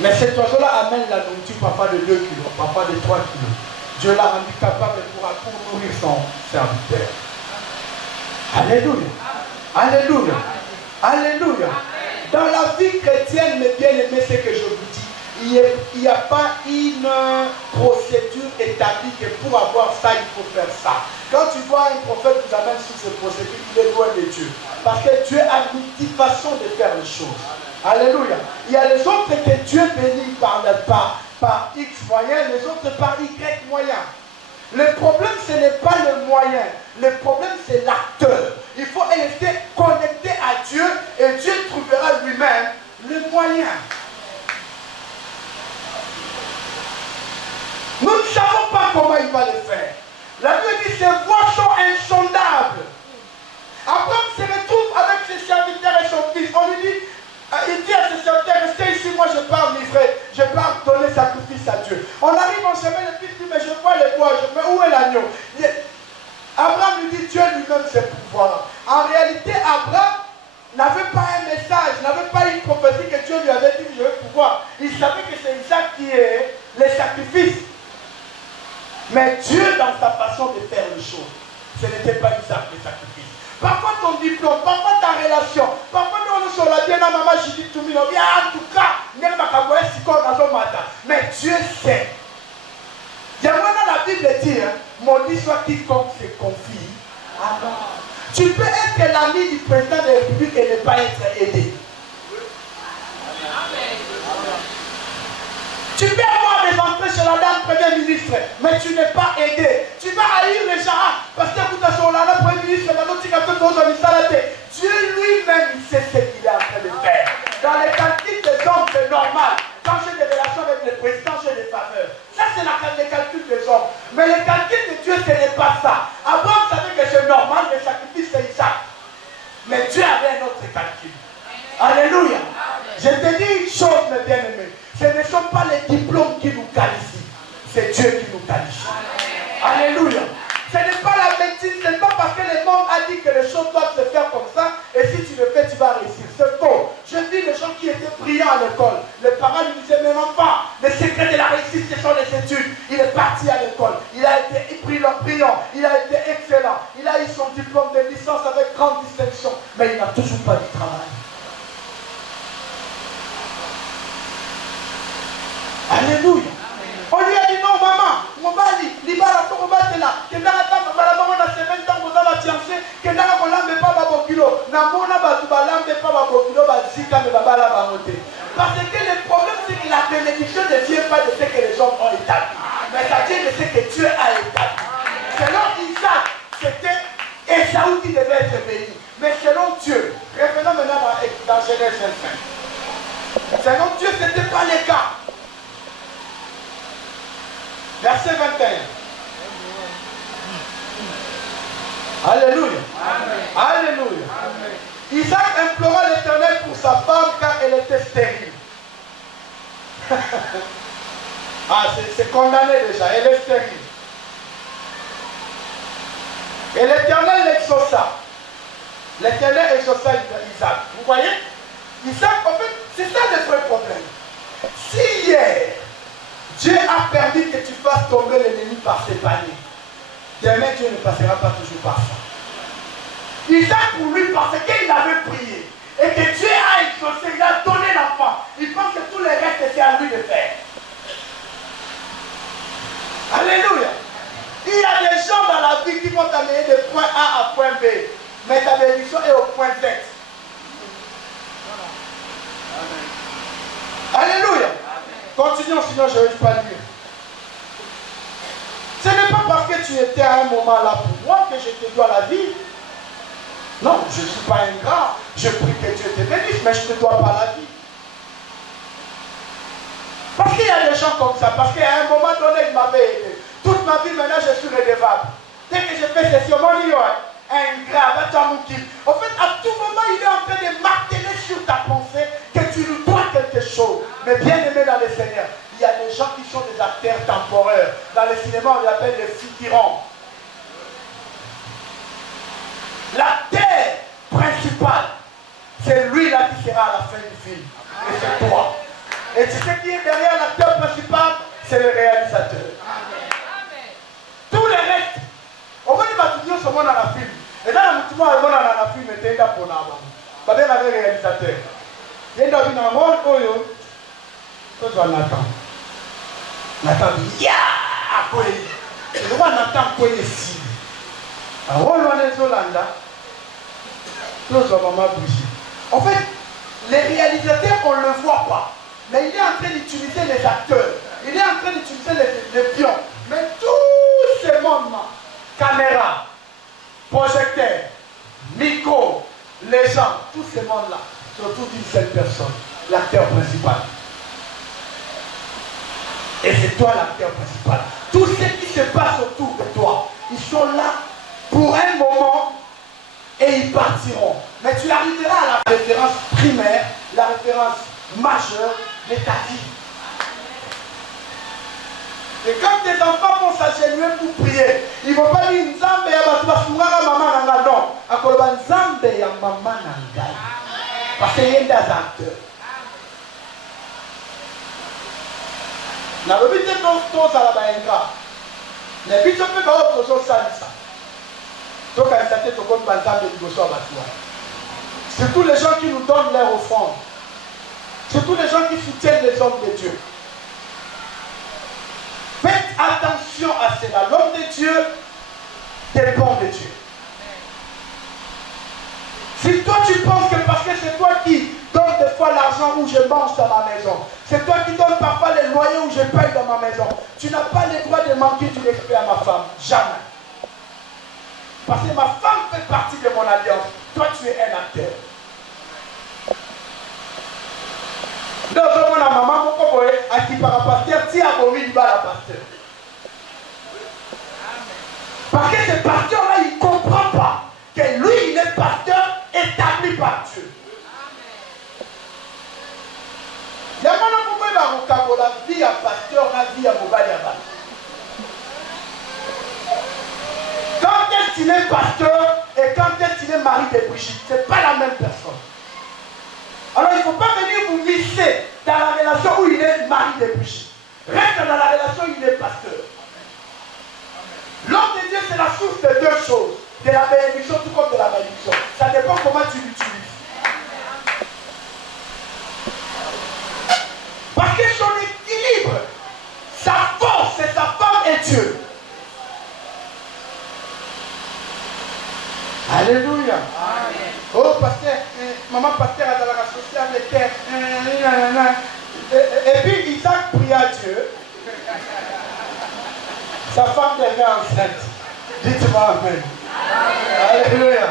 Mais cet oiseau-là amène la nourriture parfois de 2 kilos, parfois de 3 kilos. Dieu l'a rendu capable pour nourrir son serviteur. Alléluia. Alléluia. Alléluia. Dans la vie chrétienne, mes bien-aimés, c'est que je vous dis, il n'y a pas une procédure établie que pour avoir ça, il faut faire ça. Quand tu vois un prophète vous amène sur cette procédure, il est loin de Dieu. Parce que Dieu a une façon de faire les choses. Alléluia. Il y a les autres que Dieu bénit par X moyen, les autres par Y moyen. Le problème, ce n'est pas le moyen. Le problème, c'est l'acteur. Il faut rester connecté à Dieu et Dieu trouvera lui-même le moyen. Nous ne savons pas comment il va le faire. La Bible dit ses voies sont insondables. Abraham se retrouve avec ses serviteurs et son fils. On lui dit, il dit à ses serviteurs, restez ici, moi je pars livrer, je pars donner sacrifice à Dieu. On arrive en chemin, le fils dit, mais je vois les bois, mais où est l'agneau? Abraham lui dit, Dieu lui-même ses pouvoirs. En réalité, Abraham n'avait pas un message, n'avait pas une prophétie que Dieu lui avait dit, je veux pouvoir. Il savait que c'est Isaac qui est le sacrifice. Mais Dieu, dans sa façon de faire les choses, ce n'était pas Isaac le sacrifice. Parfois ton diplôme, parfois ta relation, parfois nous sommes là, bien maman, je dis tout le monde, en tout cas, mais Dieu sait. Il y a maintenant la Bible dit, maudit soit quiconque se confie. Tu peux être l'ami du président de la République et ne pas être aidé. Tu peux avoir des entrées chez la dame Premier ministre, mais tu n'es pas aidé. Tu vas haïr les gens parce que le Premier ministre, Dieu lui-même, il sait ce qu'il est en train de faire. Dans les calculs des hommes, c'est normal. Quand j'ai des relations avec le président, j'ai des faveurs. Ça, c'est les calculs des hommes. Mais les calculs de Dieu, ce n'est pas ça. Abraham savait que c'est normal, le sacrifice, c'est Isaac. Mais Dieu avait un autre calcul. Alléluia. Je te dis une chose, mes bien-aimés. Ce ne sont pas les diplômes qui nous qualifient. C'est Dieu qui nous qualifie. Alléluia. Ce n'est pas la médecine, ce n'est pas parce que le monde a dit que les choses doivent se faire comme ça, et si tu le fais, tu vas réussir. C'est faux. Je vis les gens qui étaient brillants à l'école. Les parents lui disaient, mais enfant, le secret de la réussite, ce sont les études. Il est parti à l'école. Il a été brillant. Il a été excellent. Il a eu son diplôme de licence avec grande distinction. Mais il n'a toujours pas de travail. Alléluia. On lui a dit non, maman, mon bali, libara pour battre là, que dans la table, on a 7 ans, on a fiancé, que dans la lambe pas babokilo, n'a mona batuba lambe pas babokilo, bazika me babala bamote. Parce que le problème, c'est que la bénédiction ne vient pas de ce que les hommes ont établi, mais ça vient de ce que Dieu a établi. Selon Isaac, c'était Esaü qui devait être béni, mais selon Dieu, revenons maintenant dans Genèse 25. Selon Dieu, ce n'était pas le cas. Verset 21. Alléluia. Amen. Alléluia. Amen. Isaac implora l'Éternel pour sa femme car elle était stérile. C'est condamné déjà, elle est stérile. Et l'Éternel l'exauça. L'Éternel exauça Isaac. Vous voyez? Isaac, en fait, c'est ça le vrai problème. Si hier, Dieu a permis que tu fasses tomber l'ennemi par ses paniers, demain Dieu ne passera pas toujours par ça. Isaac pour lui parce qu'il avait prié et que Dieu a exaucé, il a donné l'enfant. Il pense que tout le reste c'est à lui de faire. Alléluia. Il y a des gens dans la vie qui vont t'amener de point A à point B, mais ta bénédiction est au point Z. Alléluia. Continuons, sinon je ne vais pas lire. Ce n'est pas parce que tu étais à un moment là pour moi que je te dois la vie. Non, je ne suis pas ingrat. Je prie que Dieu te bénisse, mais je ne te dois pas la vie. Parce qu'il y a des gens comme ça, parce qu'à un moment donné, il m'avait aidé. Toute ma vie, maintenant, je suis redevable. Dès que je fais ceci, mon Dieu, ingrat, en fait, à tout moment, il est en train de marteler sur ta pensée que tu lui dois quelque chose. Mais bien aimé dans le Seigneur, il y a des gens qui sont des acteurs temporaires. Dans le cinéma, on les appelle les figurants. L'acteur principal, c'est lui là qui sera à la fin du film. Et c'est toi. Et tu sais qui est derrière l'acteur principal? C'est le réalisateur. Tout le reste, on va dire que tout le monde dans la film. Et dans le mouvement, on va dans la film, et tu es là pour nous. Parce que le réalisateur. Il y a un rôle, tu dois Nathan. Nathan dit, ya! Tu dois Nathan pour ici. Un rôle, on est Zolanda. Tu dois maman bouger. En fait, les réalisateurs, on ne le voit pas. Mais il est en train d'utiliser les acteurs. Il est en train d'utiliser les pions. Mais tous ces moments, caméra, projecteur, micro, les gens, tous ces mondes-là, surtout d'une seule personne, l'acteur principal. Et c'est toi l'acteur principal. Tout ce qui se passe autour de toi, ils sont là pour un moment et ils partiront. Mais tu arriveras à la référence primaire, la référence majeure de ta vie. Et quand tes enfants vont s'agenouiller pour prier, ils ne vont pas dire Nzambe ya batubasungara maman nanga, non. Akoloba Nzambe ya maman nanga. Parce qu'il y a des acteurs. Na lobite tous à la baenga. Les bichons peuvent avoir autre chose ça. Donc à l'instant, tu comme Nzambe liboso abatua. Surtout les gens qui nous donnent leur offrande. Surtout les gens qui soutiennent les hommes de Dieu. Faites attention à cela. L'homme de Dieu dépend de Dieu. Si toi tu penses que parce que c'est toi qui donnes des fois l'argent où je mange dans ma maison, c'est toi qui donnes parfois les loyers où je paye dans ma maison, tu n'as pas le droit de manquer du respect à ma femme. Jamais. Parce que ma femme fait partie de mon alliance. Toi tu es un acteur. Donc, la maman, à qui par pasteur, tu as vomi du bas la pasteur. Parce que ce pasteur-là, il ne comprend pas que lui, il est pasteur établi par Dieu. Il y a un moment la vie à pasteur, la vie à mobile à bas. Quand est-ce qu'il est pasteur et quand est-ce qu'il est mari de Brigitte, ce n'est pas la même personne. Alors il ne faut pas venir vous misser dans la relation où il est mari de Brigitte. Reste dans la relation où il est pasteur. L'homme de Dieu, c'est la source de deux choses. De la bénédiction tout comme de la malédiction. Ça dépend comment tu l'utilises. Parce que son équilibre, sa force, c'est sa femme et Dieu. Alléluia. Amen. Oh, pasteur, maman pasteur a dans la sociale, les terres. Et puis Isaac pria à Dieu. Sa femme devient enceinte. Dites-moi Amen. Alléluia.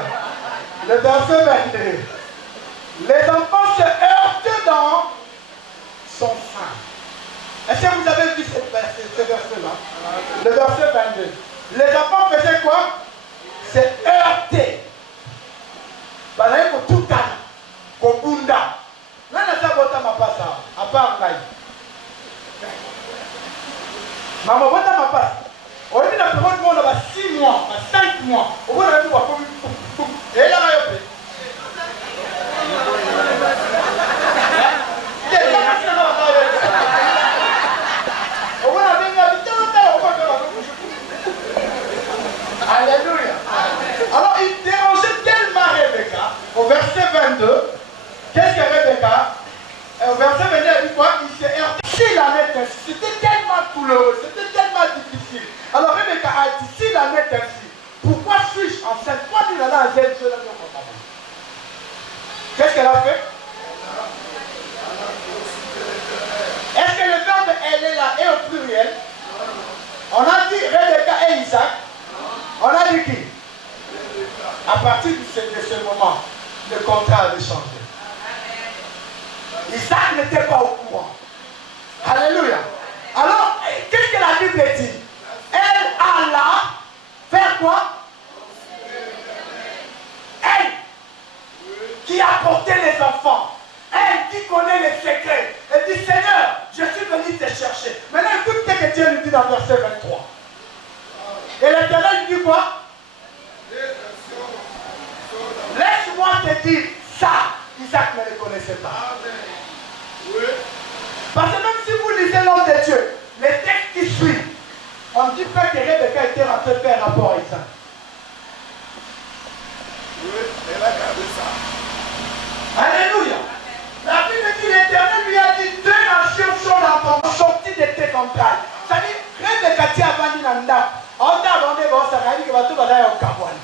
Le verset 22. Les enfants se heurtent dans son sein. Est-ce que vous avez vu ce verset-là? Le verset 22. Les enfants faisaient quoi? Se heurter. Par exemple, tout à l'heure, Bunda. Là, on a ça, on a pas ça. À part Ngaï. Maman, on a pas. On a dit que le monde a 6 mois, 5 mois. On va dire que et là, alléluia. Alors il dérangeait tellement Rebecca. Au verset 22, qu'est-ce que Rebecca? Au verset 22, elle dit quoi? Il s'est heurté. S'il en est ainsi, c'était tellement douloureux, c'était tellement difficile. Alors Rebecca a dit, s'il en est ainsi, pourquoi suis-je enceinte? Pourquoi il en a un zèle sur la maison? Qu'est-ce qu'elle a fait? On a dit Rebecca et Isaac. On a dit qui? À partir de ce moment, le contrat avait changé. Isaac n'était pas au courant. Alléluia. Alors, qu'est-ce que la Bible dit? Elle alla faire quoi? Elle qui a porté les enfants. Elle qui connaît les secrets. Elle dit, Seigneur, je suis venu te chercher. Maintenant, écoute ce que Dieu lui dit dans verset 23. Et l'Éternel lui dit quoi? Laisse-moi te dire ça. Isaac ne le connaissait pas. Parce que même si vous lisez l'homme de Dieu, les textes qui suivent, on dit pas que Rebecca était rentrée faire rapport à Isaac. Oui, elle a gardé ça. Alléluia. La Bible dit, l'Éternel lui a dit, deux nations sont sorties de tes entrailles. C'est-à-dire, Rebecca tient à venir dans le ndap. On a demandé, ça a dit que va tout va au Kabouane.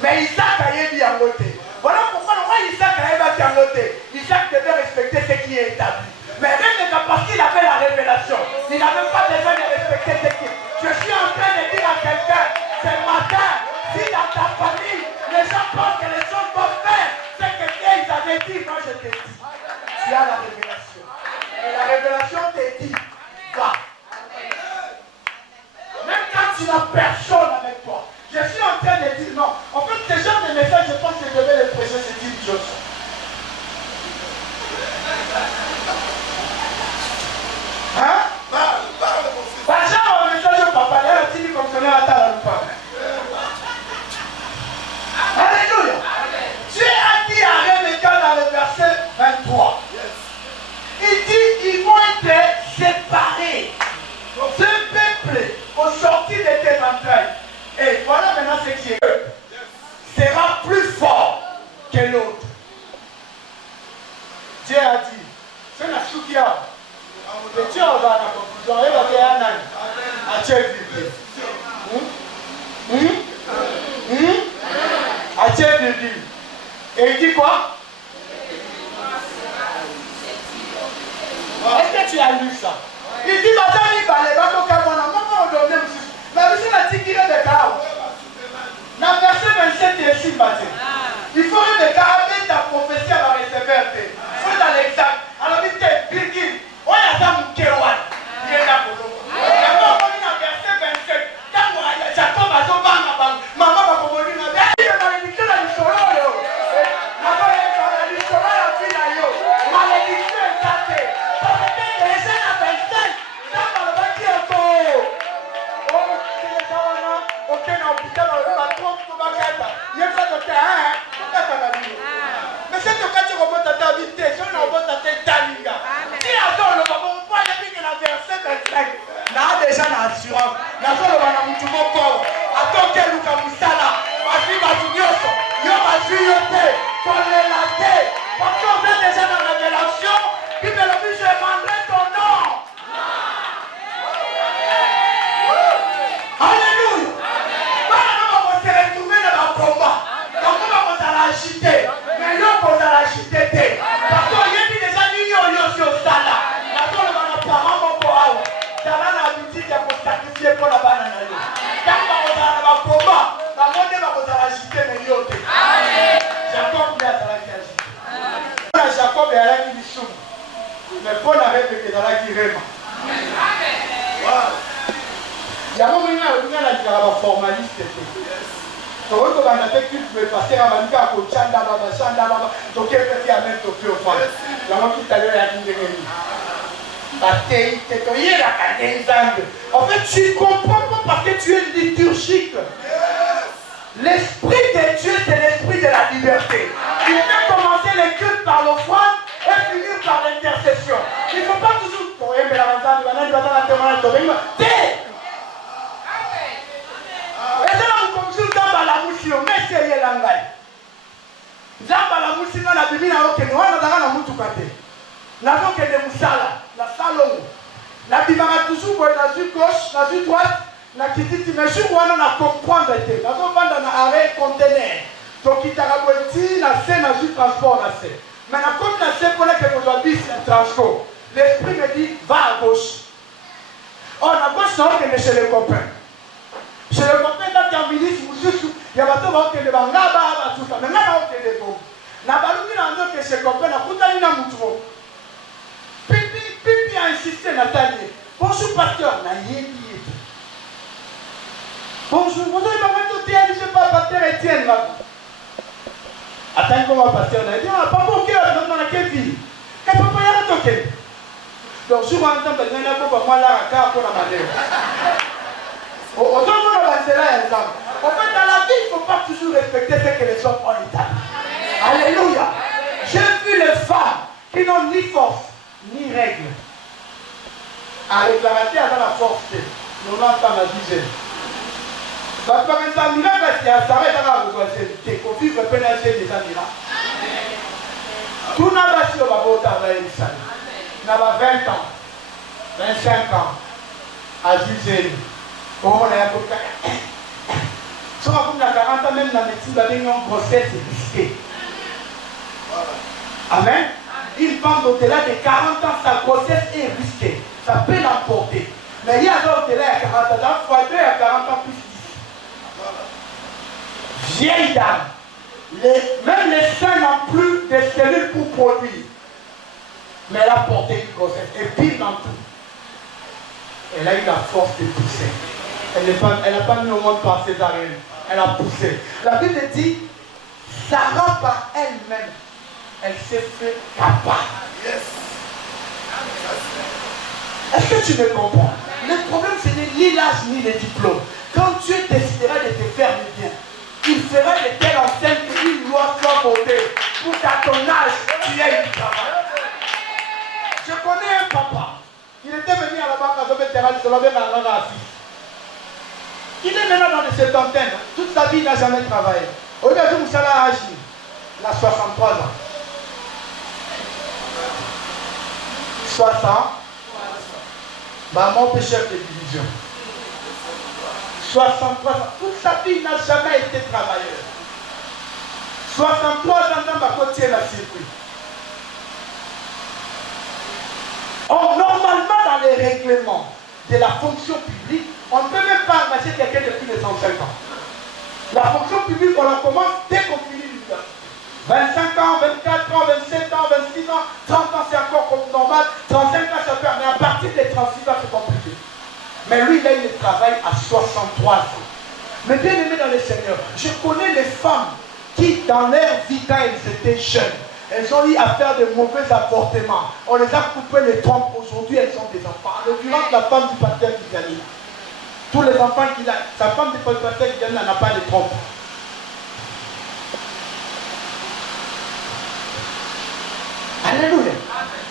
Mais Isaac a dit en côté. Voilà pourquoi Isaac a dit en côté. Isaac devait respecter ce qui est établi. Mais Rebecca, parce qu'il avait la révélation, il n'avait pas besoin de respecter ce qui est. Je suis en train de dire à quelqu'un, ce matin, si dans ta famille, les gens pensent que les choses doivent faire, c'est que Dieu avait dit, moi je t'ai dit. Tu as la révélation. Et la révélation te dit, va. Même quand tu n'as personne avec toi. Je suis en train de dire non. En fait, ce genre de message, je pense que je devais le prêcher, c'est une chose. Hein? Parle, mon fils. Par exemple, au message au papa, il y a un petit fonctionnaire à ta lampe. Alléluia. Dieu a dit à Rebecca dans le verset 23. Il dit, ils vont être séparés. Ce peuple, au sortir de tes entrailles. Et voilà maintenant ce qui est. Sera plus fort que l'autre. Dieu a dit, c'est la choukia. Et Dieu va à la conclusion. Il va dire à Nan. À Dieu vivre. À Dieu vivre. Et il dit quoi? Est-ce que tu as lu ça? Il dit, madame, il va aller, va au Cameroun, maman, on donne aussi. Mais vous avez dit qu'il est de chaos. Dans le verset 27, il est si bâti. Il faut que les gars avec ta prophétie à la réserver. Il faut dans l'exact. Alors, il dit, Birgit, on a ça, mon Kérouan. Il est là pour nous. D'abord, on est dans le verset 27. Quand Jacob a son bang, maman va pour venir. Il est malédiction dans le solo. Maman est dans le solo, la fille là. Malédiction est tâtée. Parce que les gens à 25, ça va le bâtir encore. Oh, c'est les gens là. Ok, non, putain, on va trop pour ma carte. Il y a pas de cas, hein. Mais c'est que quand tu remontes à ta vitesse, on remonte à ta talinga. Si attends, le papa, on voit les que la verset 25. Là, déjà, l'assurance. La zone, on va nous tout pauvre. Attends, quel ou comme ça là. Vas-y, vas-y, qu'on les lâche. Parce qu'on est déjà dans la révélation. Qui me le dit, je vendrai ton nom. Alléluia. Comment on se retrouver dans le combat? Comment on va l'agiter? Mais non, on va l'agiter. Parce qu'il y a déjà l'union sur ça là. La zone, on va parents, mon pauvre. Ça va l'habitude de sacrifier pour la banane. Quand on va dans le combat, on va l'agiter, mais non. Jacob est à la cage. Jacob est à la mission. Mais Paul avait fait dans la guérema. Il y a un moment où il y a un formaliste. Donc, on a fait qu'il pouvait passer à Manika à Chanda, donc il peut faire mettre au pied au fond. Il y a un qui t'a l'air à en fait, tu ne comprends pas parce que tu es liturgique. L'esprit de Dieu, c'est l'esprit de la liberté. Il peut commencer les cultes par l'offrande et finir par l'intercession. Il ne faut pas toujours. La bimara toujours dans une gauche, dans une droite, na kititi mais je vois na comprendre te. Na zo vanda na arrêt conteneur. Donc il t'a rabouti na scène na ju transport na scène. Mais na comme na scène pour que vous doit bis un transport. L'esprit me dit va à gauche. On a beau changer chez les copains. Chez les copains, quand tu as un ministre, il y a des gens qui ont des bangabas, tout ça. Mais maintenant, on a des gens. Na balumi na ndo que chez copain na kutani na mutuo. Pipi a insisté Nathalie. Bonjour pasteur, na yebi. Bonjour, vous avez pas tout dire, je sais pas pasteur Étienne là. Attends comment pasteur n'a dit, ah papa OK, dans la quelle ville. Que papa y a toqué. Donc je vois entendre ben na ko ba moi là ka ko na malheur. Autant on va cela ensemble. En fait dans la vie, il ne faut pas toujours respecter ce que les hommes ont établi. Alléluia. J'ai vu les femmes qui n'ont ni force, ni règle. À réclamer à la force, nous l'entendons la dizaine. Parce que ça nous a fait à s'arrêter à la reconnaissance. Qu'on vive le pénalité des amis là. Tout n'a pas su le babot travailler ça. N'a pas 20 ans, 25 ans, à dizaine. Comment on a un peu de si on a 40 ans, même dans la médecine, il y a une grossesse risquée. Amen. Une femme au-delà de 40 ans, sa grossesse est risquée. Ça peut l'emporter. Mais il y a au-delà de 40 ans, dans fois 2 à 40 ans plus 10. Vieille dame. Même les seins n'ont plus de cellules pour produire. Mais elle a porté une grossesse. Et pile dans tout. Elle a eu la force de pousser. Elle n'a pas mis au monde par césarienne. Elle a poussé. La Bible dit, Sarah par elle-même, elle s'est fait capable. Yes. Est-ce que tu me comprends? Le problème, ce n'est ni l'âge ni les diplômes. Quand Dieu décidera de te faire le bien, il fera de telle enseigne qu'une loi soit votée pour qu'à ton âge, tu aies du travail. Je connais un papa. Il était venu à la banque à Zobé-Terral, il se l'avait dans la fille. Il est maintenant dans les septantaines. Toute sa vie, il n'a jamais travaillé. Aujourd'hui, Moussala a agi. Il a 63 ans. 60. Maman chef de division. 63 ans. Toute sa vie, il n'a jamais été travailleur. 63 ans dans ma côté, la circuit. Or, normalement, dans les règlements de la fonction publique, on ne peut même pas embaucher quelqu'un de plus de 105 ans. La fonction publique, on la commence dès qu'on finit l'université. 25 ans, 24 ans, 27 ans, 26 ans, 30 ans, c'est encore comme normal. 35 ans, ça peut, mais à partir des 36 ans, c'est compliqué. Mais lui, il a eu le travail à 63 ans. Mais bien aimé dans le Seigneur, je connais les femmes qui, dans leur vie, quand elles étaient jeunes, elles ont eu à faire de mauvais avortements. On les a coupé les trompes. Aujourd'hui, elles ont des enfants. En l'occurrence, la femme du pasteur qui gagne. Tous les enfants qu'il a, sa femme du pasteur qui gagne n'a pas de trompe. Alléluia.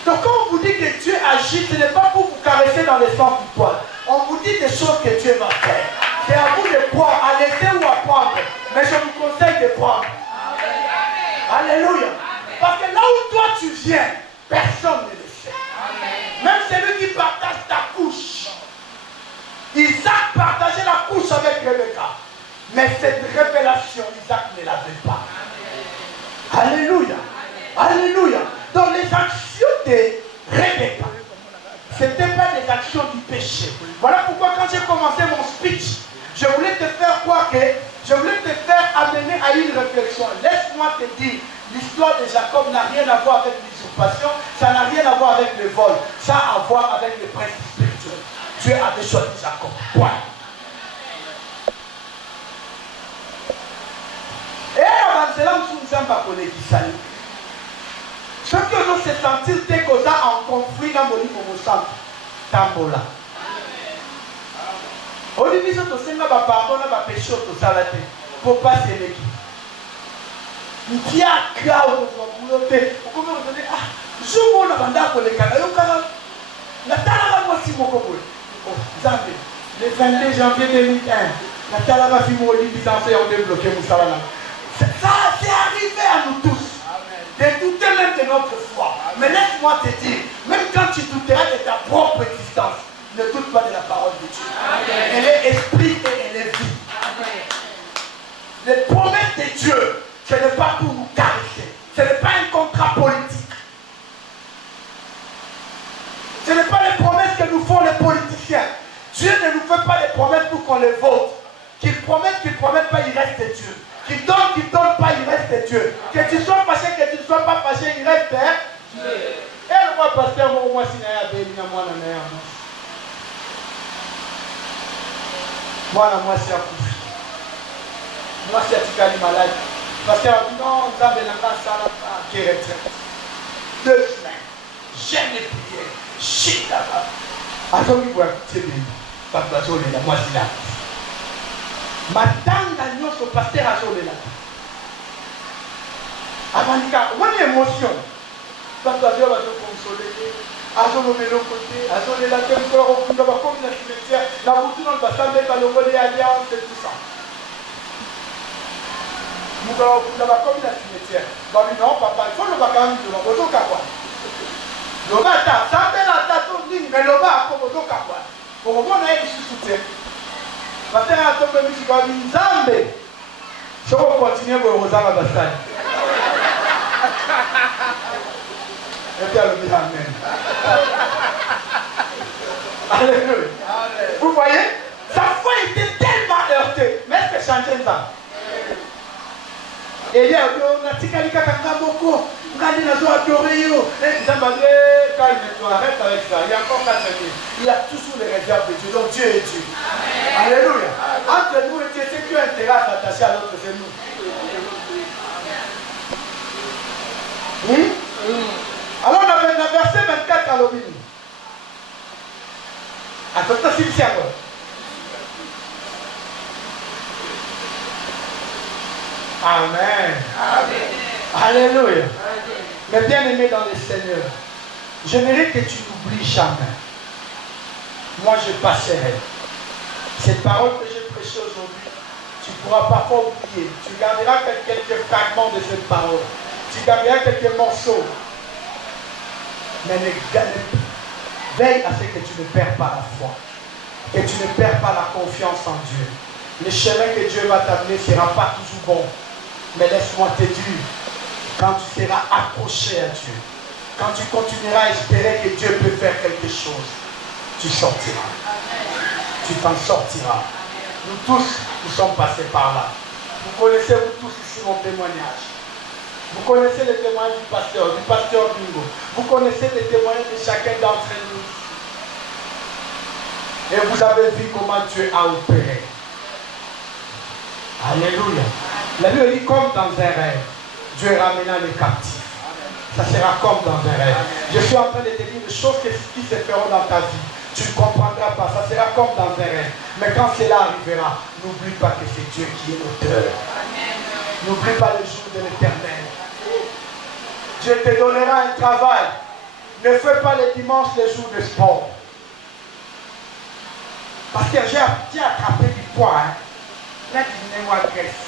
Donc quand on vous dit que Dieu agit, ce n'est pas pour vous caresser dans le sens du poil. On vous dit des choses que Dieu va faire. C'est à vous de croire, à laisser ou à prendre. Mais je vous conseille de prendre. Alléluia. Parce que là où toi tu viens, personne ne le sait. Même celui qui partage ta couche. Isaac partageait la couche avec Rebecca. Mais cette révélation, Isaac ne l'avait pas. Alléluia. Alléluia. Donc les actions de Rebecca, ce n'étaient pas des actions du péché. Voilà pourquoi quand j'ai commencé mon speech, je voulais te faire croire que, je voulais te faire amener à une réflexion. Laisse-moi te dire, l'histoire de Jacob n'a rien à voir avec l'usurpation, ça n'a rien à voir avec le vol, ça a à voir avec le principe spirituel. Dieu avait choisi Jacob. Point. Et avant cela, nous sommes pas connus qui salut. Ce que nous se sentir dès qu'on a en conflit dans mon livre, au centre, Tambola. Au début, nous avons pardon, nous avons péché au salaté pour passer l'équipe. Nous avons créé au boulot. Comment vous dites, ah, je vous le mandat pour les canaux. Le 22 janvier 2001, la Talaba Fimo Libisance ont débloqué Moussalana. Ça, c'est arrivé à nous tous. De douter même de notre foi. Mais laisse-moi te dire, même quand tu douteras de ta propre existence, ne doute pas de la parole de Dieu. Amen. Elle est esprit et elle est vie. Amen. Les promesses de Dieu, ce n'est pas pour nous caresser. Ce n'est pas un contrat politique. Ce n'est pas les promesses que nous font les politiciens. Dieu. Qui donne pas, il reste Dieu. Que tu sois fâché, que tu ne sois pas fâché, il reste Dieu. Et le roi pasteur, moi, si je suis moi, c'est un coup. Moi, c'est un petit malade. Parce que non, ça va qui retraite. 2 semaines. J'aime les prières. Chut là-bas. Attends, il voit, c'est bien. Parce que moi, c'est là. Madame Daniel, son pasteur a joué là. Avant de dire, on a une émotion. Parce que Dieu va te consoler. A joué de l'autre côté. A joué de la terre, on va comme la cimetière. La boutique, on va s'amener par le volet alliance et tout ça. Nous allons comme la cimetière. Non, papa, il faut le bac de l'autre côté. Le bata, ça fait la date, mais le bas, comme l'autre côté. Pour moi, on a eu soutien. Parce que à ton pays, tu vas dire Zambé. Je vais continuer pour vous avoir bastard. Et puis, elle dit Amen. Alléluia. Vous voyez, sa foi était tellement heurtée. Mais est-ce que changer ça? Et il y a un tikalika kakaboko. Quand il a adoré, quand il arrête avec ça, il y a encore 4 années. Il y a toujours les réserves de Dieu. Donc Dieu est Dieu. Alléluia. Entre nous et Dieu, c'est qu'un intérêt attaché à l'autre, c'est nous. Alors on avait le verset 24 à l'obéi. Attends, s'il s'y a quoi? Amen. Amen. Alléluia. Mais bien aimé dans le Seigneur, j'aimerais que tu n'oublies jamais. Moi, je passerai. Cette parole que j'ai prêchée aujourd'hui, tu ne pourras parfois oublier. Tu garderas quelques fragments de cette parole. Tu garderas quelques morceaux. Mais veille à ce que tu ne perds pas la foi. Que tu ne perds pas la confiance en Dieu. Le chemin que Dieu va t'amener ne sera pas toujours bon. Mais laisse-moi te dire, quand tu seras accroché à Dieu, quand tu continueras à espérer que Dieu peut faire quelque chose, tu sortiras. Tu t'en sortiras. Nous tous, nous sommes passés par là. Vous connaissez, vous tous ici, mon témoignage. Vous connaissez les témoignages du pasteur Bingo. Vous connaissez les témoignages de chacun d'entre nous. Et vous avez vu comment Dieu a opéré. Alléluia. La Bible dit comme dans un rêve. Dieu ramena les captifs. Ça sera comme dans un rêve. Je suis en train de te dire des choses qui se feront dans ta vie. Tu ne comprendras pas. Ça sera comme dans un rêve. Mais quand cela arrivera, n'oublie pas que c'est Dieu qui est l'auteur. N'oublie pas le jour de l'Éternel. Dieu te donnera un travail. Ne fais pas les dimanches les jours de sport. Parce que j'ai attrapé du poids. Là, tu n'es pas graisse.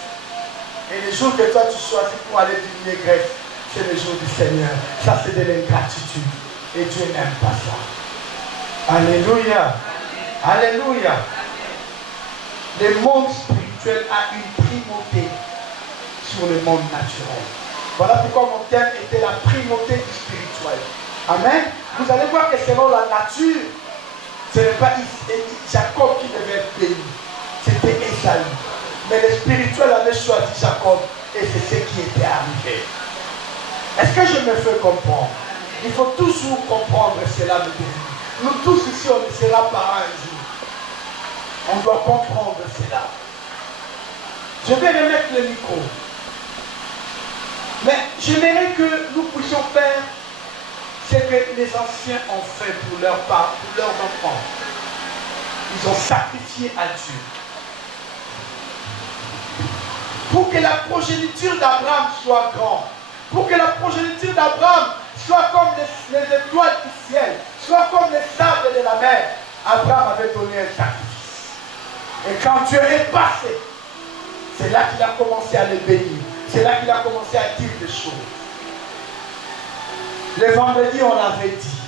Et les jours que toi tu choisis pour aller diminuer graisse, c'est le jour du Seigneur. Ça, c'est de l'ingratitude. Et Dieu n'aime pas ça. Alléluia. Alléluia. Le monde spirituel a une primauté sur le monde naturel. Voilà pourquoi mon thème était la primauté du spirituel. Amen. Vous allez voir que selon la nature, ce n'est pas Jacob qui devait être béni. C'était Esaü. Mais le spirituel avait choisi Jacob et c'est ce qui était arrivé. Est-ce que je me fais comprendre? Il faut toujours comprendre cela, mes bien. Nous tous ici, on le sera par un jour. On doit comprendre cela. Je vais remettre le micro. Mais j'aimerais que nous puissions faire ce que les anciens ont fait pour leurs enfants. Ils ont sacrifié à Dieu. Pour que la progéniture d'Abraham soit grande. Pour que la progéniture d'Abraham soit comme les étoiles du ciel, soit comme les sables de la mer. Abraham avait donné un sacrifice. Et quand Dieu est passé, c'est là qu'il a commencé à les bénir. C'est là qu'il a commencé à dire des choses. Le vendredi, on l'avait dit.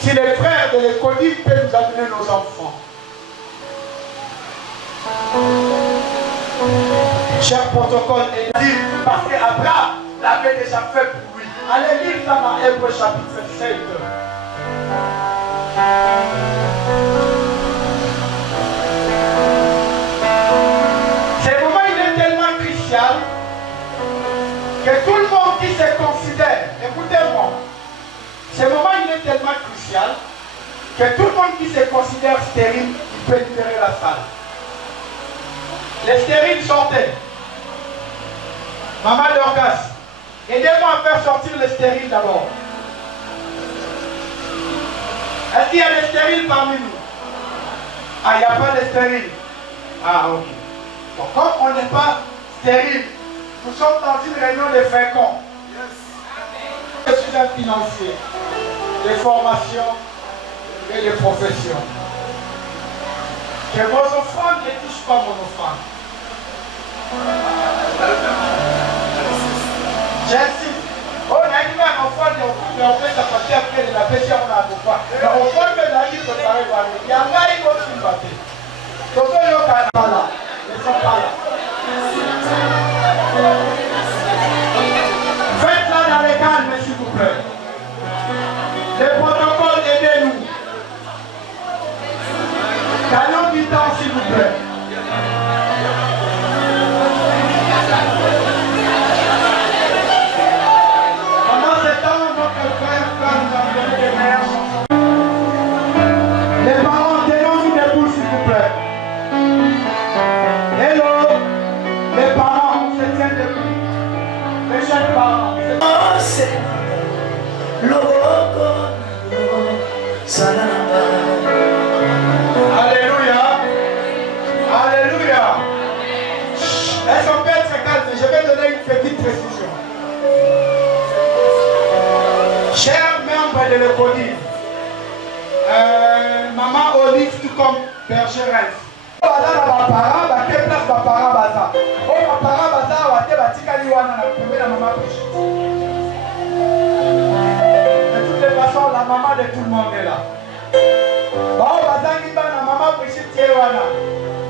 Si les frères de l'école peuvent nous amener nos enfants. Cher protocole, et dit, parce qu'Abraham l'avait déjà fait pour lui. Allez lire ça dans Hébreux chapitre 7. C'est le moment où il était Ce moment, il est tellement crucial que tout le monde qui se considère stérile, il peut libérer la salle. Les stériles sortaient. Maman Dorcas, aidez-moi à faire sortir les stériles d'abord. Est-ce qu'il y a des stériles parmi nous? Ah, il n'y a pas de stériles. Ah, ok. Donc, comme on n'est pas stérile, nous sommes dans une réunion de féconds. Je suis un financier de formation et de profession. Que vos offrandes ne touchent pas mon offrande. J'insiste. On a dit un enfant de on fait sa partie après de la péché, on a pas. Mais on fait que la vie préparée par lui. Il y a un gars qui va se battre. Donc, il y a pas là. Ils ne sont pas là. Faites-la dans les calmes, s'il vous plaît. Les protocoles, aidez-nous. Gagnons du temps, s'il vous plaît. Pendant ce temps, notre frère nous a donné des meilleures chansons. Les parents, donnons-nous des boules, s'il vous plaît. Hello, les parents, on se tient debout. Les jeunes parents. Alléluia. Alléluia. Est-ce qu'on peut être calme? Je vais donner une petite précision. Chers membres de l'école, maman Olive, tout comme berger Reims. De toutes les façons, la maman de tout le monde est là. Bao bazangi bana mama Brigitte Yewana.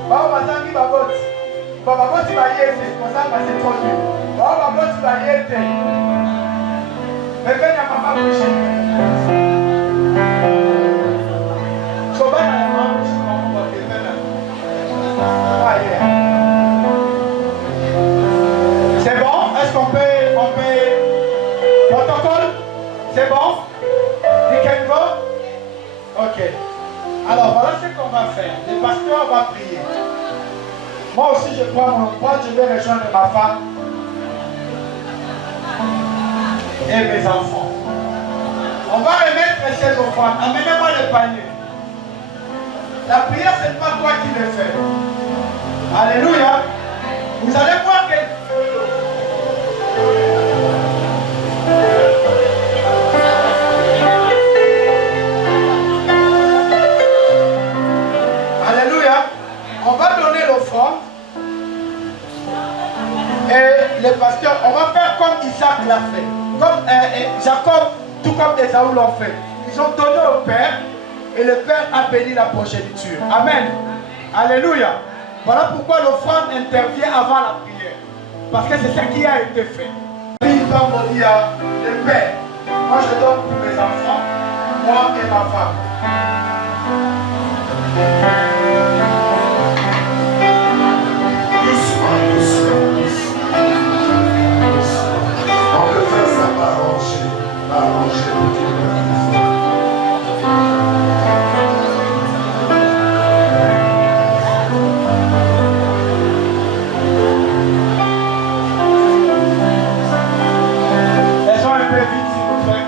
Bao bazangi baboti. Baba boti ba yete, kozanga c'est trop dur. Bao baboti ba yete. Bébé na mama Brigitte. Sobana na mama Brigitte mama bébé na. Ah yeah. C'est bon? Est-ce qu'on peut protocole? C'est bon? You can go? Ok. Alors voilà ce qu'on va faire. Le pasteur va prier. Moi aussi je prends mon poids, je vais rejoindre ma femme et mes enfants. On va remettre ces offrandes. Amenez-moi le panier. La prière, ce n'est pas toi qui le fais. Alléluia. Vous allez voir que on va donner l'offrande et le pasteur, on va faire comme Isaac l'a fait, comme Jacob, tout comme Esaü l'ont fait. Ils ont donné au Père et le Père a béni la progéniture. Amen. Alléluia. Voilà pourquoi l'offrande intervient avant la prière. Parce que c'est ce qui a été fait. Le Père, moi je donne pour mes enfants, moi et ma femme. On peut faire ça par arranger Laissons un peu vite, s'il vous plaît.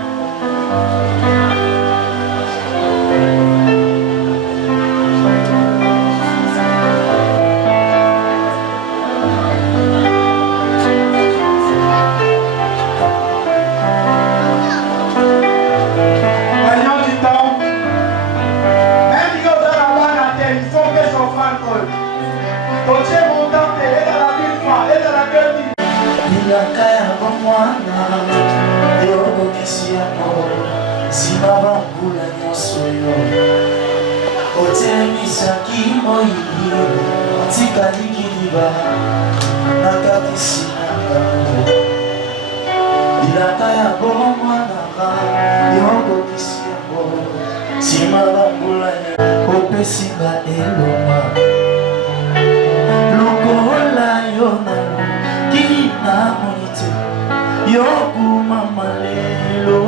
Yoku mama lelo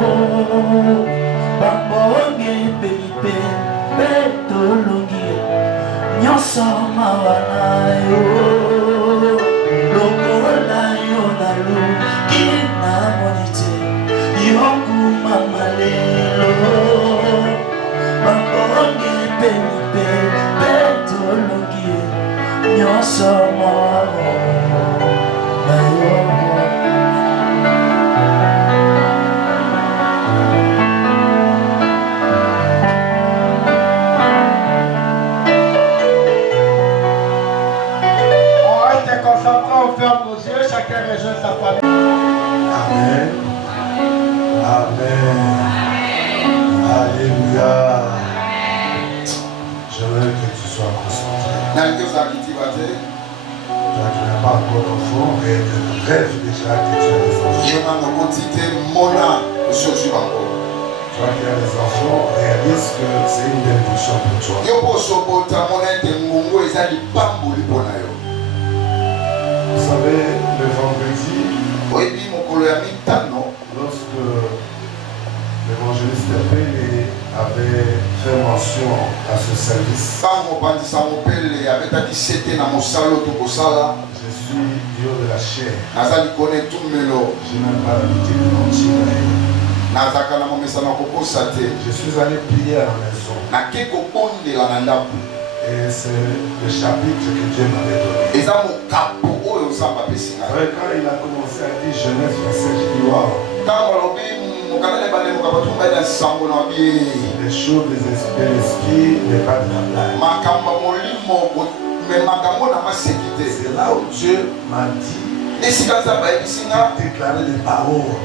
On ferme nos yeux, chacun rejoint sa famille. Amen. Amen. Alléluia. Je veux que tu sois concentré. Toi qui n'as pas encore d'enfant, mais rêve déjà que tu as des enfants. Toi qui as des enfants, réalise que c'est une bénédiction pour toi. Vous savez, le vendredi, lorsque l'évangéliste Pélé avait fait mention à ce service, je suis Dieu de la chair. Je n'ai pas l'habitude de mentir. Je suis allé prier à la maison. Et c'est le chapitre que Dieu m'avait donné. Quand il a commencé à dire Genèse 27, je dis waouh. Les choses des esprits n'est pas de la blague. C'est là où Dieu m'a dit de déclarer des paroles.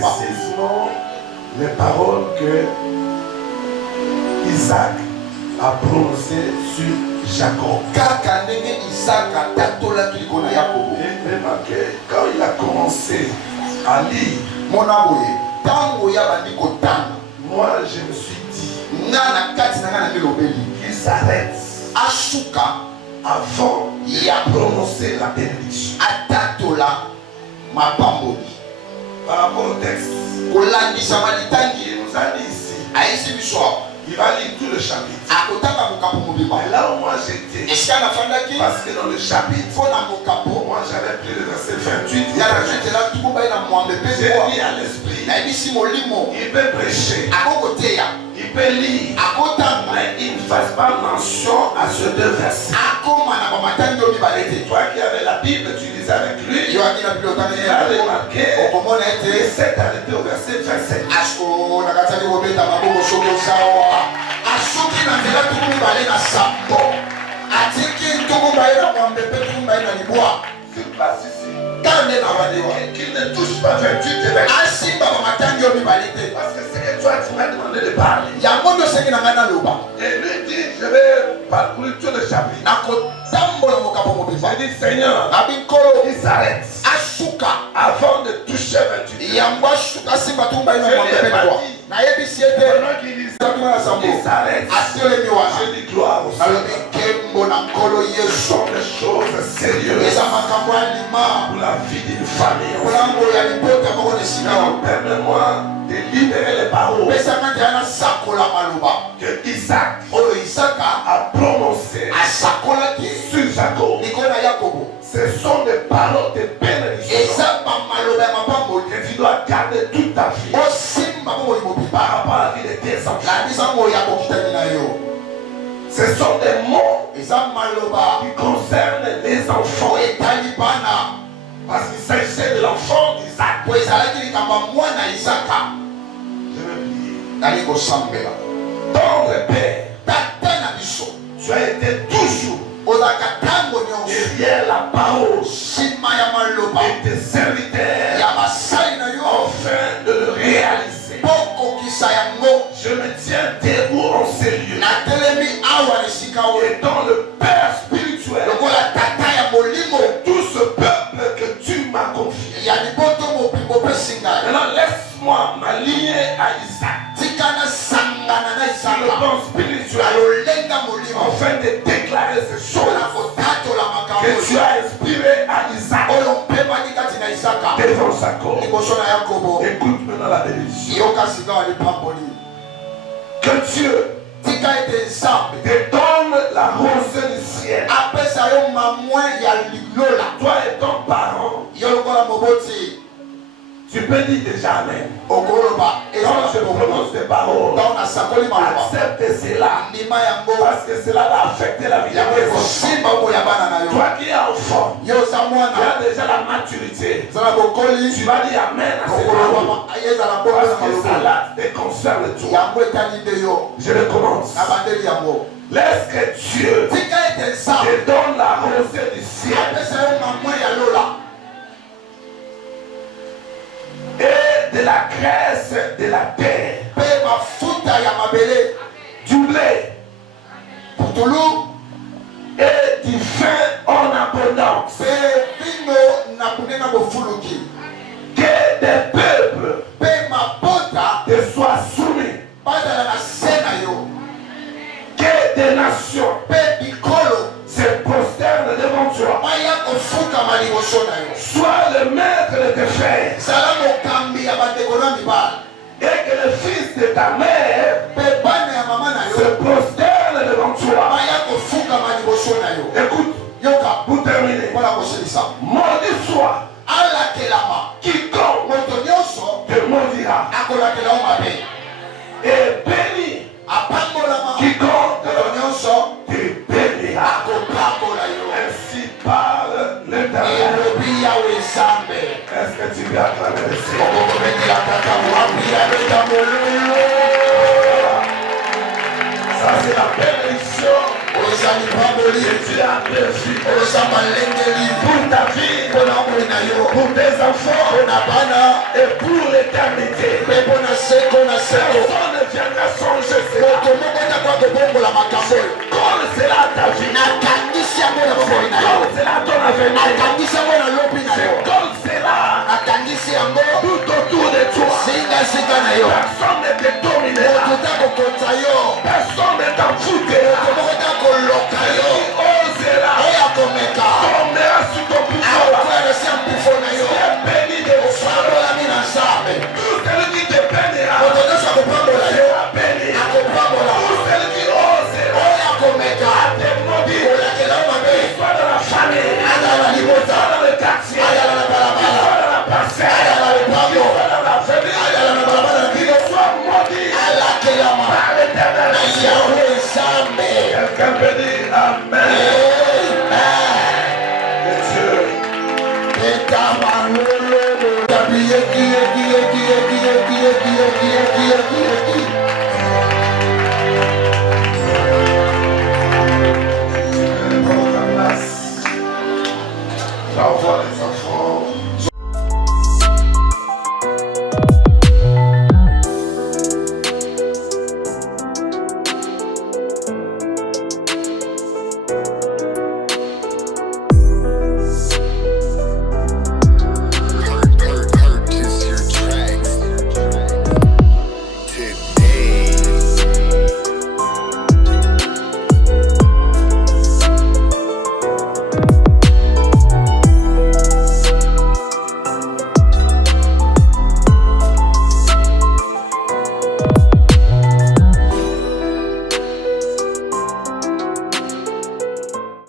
Précisément les paroles que Isaac a prononcées sur Jacob. Et remarquez, quand il a commencé à lire, moi je me suis dit qu'il s'arrête avant de prononcer la bénédiction. Par rapport au texte, il nous a dit ici, il va lire tout le chapitre. Et là où moi j'étais, parce que dans le chapitre, moi j'avais pris le verset 28. J'ai dit à l'esprit, il peut prêcher, il peut lire, mais il ne fasse pas mention à ce deux versets. Toi qui avais la Bible, tu lisais avec lui, il a remarqué qu'il s'est arrêté au verset 27. Qu'il passe ici. Qu'il ne touche pas 28 évêques. Parce que c'est que toi tu m'as demandé de parler. Et lui dit, je vais parcourir tout le chapitre. J'ai dit, Seigneur, il s'arrête avant de toucher 28 évêques. Pendant qu'il dit ça, il s'arrête. Je dis gloire au Seigneur. Ce sont des choses sérieuses pour la vie d'une famille. Permets-moi de libérer les paroles que Isaac a prononcées sur Jacob. Ce sont des paroles de bénédiction que tu dois garder toute ta vie par rapport à la vie de tes enfants. Ce sont des mots qui concernent les enfants. Parce qu'il s'agissait de l'enfant d'Isaac. Je vais prier. Tendre Père, tu as été toujours derrière la parole de tes serviteurs afin de le réaliser. Je me tiens debout en ces lieux. Et dans le Père spirituel de tout ce peuple que tu m'as confié. Maintenant laisse-moi m'aligner à Isaac. Sur le plan spirituel, afin de déclarer ces choses que tu as inspiré à Isaac devant Jacob. Écoute maintenant la bénédiction. Que Dieu te donne la rosée du ciel. Toi et ton parent, tu Tu peux dire déjà Amen. Quand je prononce des paroles, accepte cela. Parce que cela va affecter la vie de tes enfants. Toi qui es enfant, tu as déjà la maturité. Tu vas dire Amen à ces paroles. Parce que cela te concerne toi. Je recommence. Laisse que Dieu te donne la rosée du ciel et de la graisse de la terre, du blé et du vin en abondance, que des peuples te soient soumis, que des nations se prosternent devant toi. Sois le maître de tes frères et que le fils de ta mère se prosterne devant toi. Écoute, pour terminer, maudit soit quiconque te maudira et béni quiconque te bénira. Ainsi parle l'Éternel. Est-ce que tu veux acclamer le Seigneur? Ça c'est la bénédiction que tu as perçue pour ta vie, pour tes enfants et pour l'éternité. Personne ne viendra changer cela. Colle cela à ta vie. Colle cela à ton avenir. Colle cela tout autour de toi. Personne ne te dominera. Personne ne t'en foutera. Tombera sous ton pouvoir. Béni de tout celui qui te bénira sera béni. Tout celui qui osera à te maudire, soit dans la famille, soit dans le quartier, soit dans la parcelle, soit dans la famille, qu'il soit maudit par l'Éternel. Quelqu'un peut dire Amen. Qui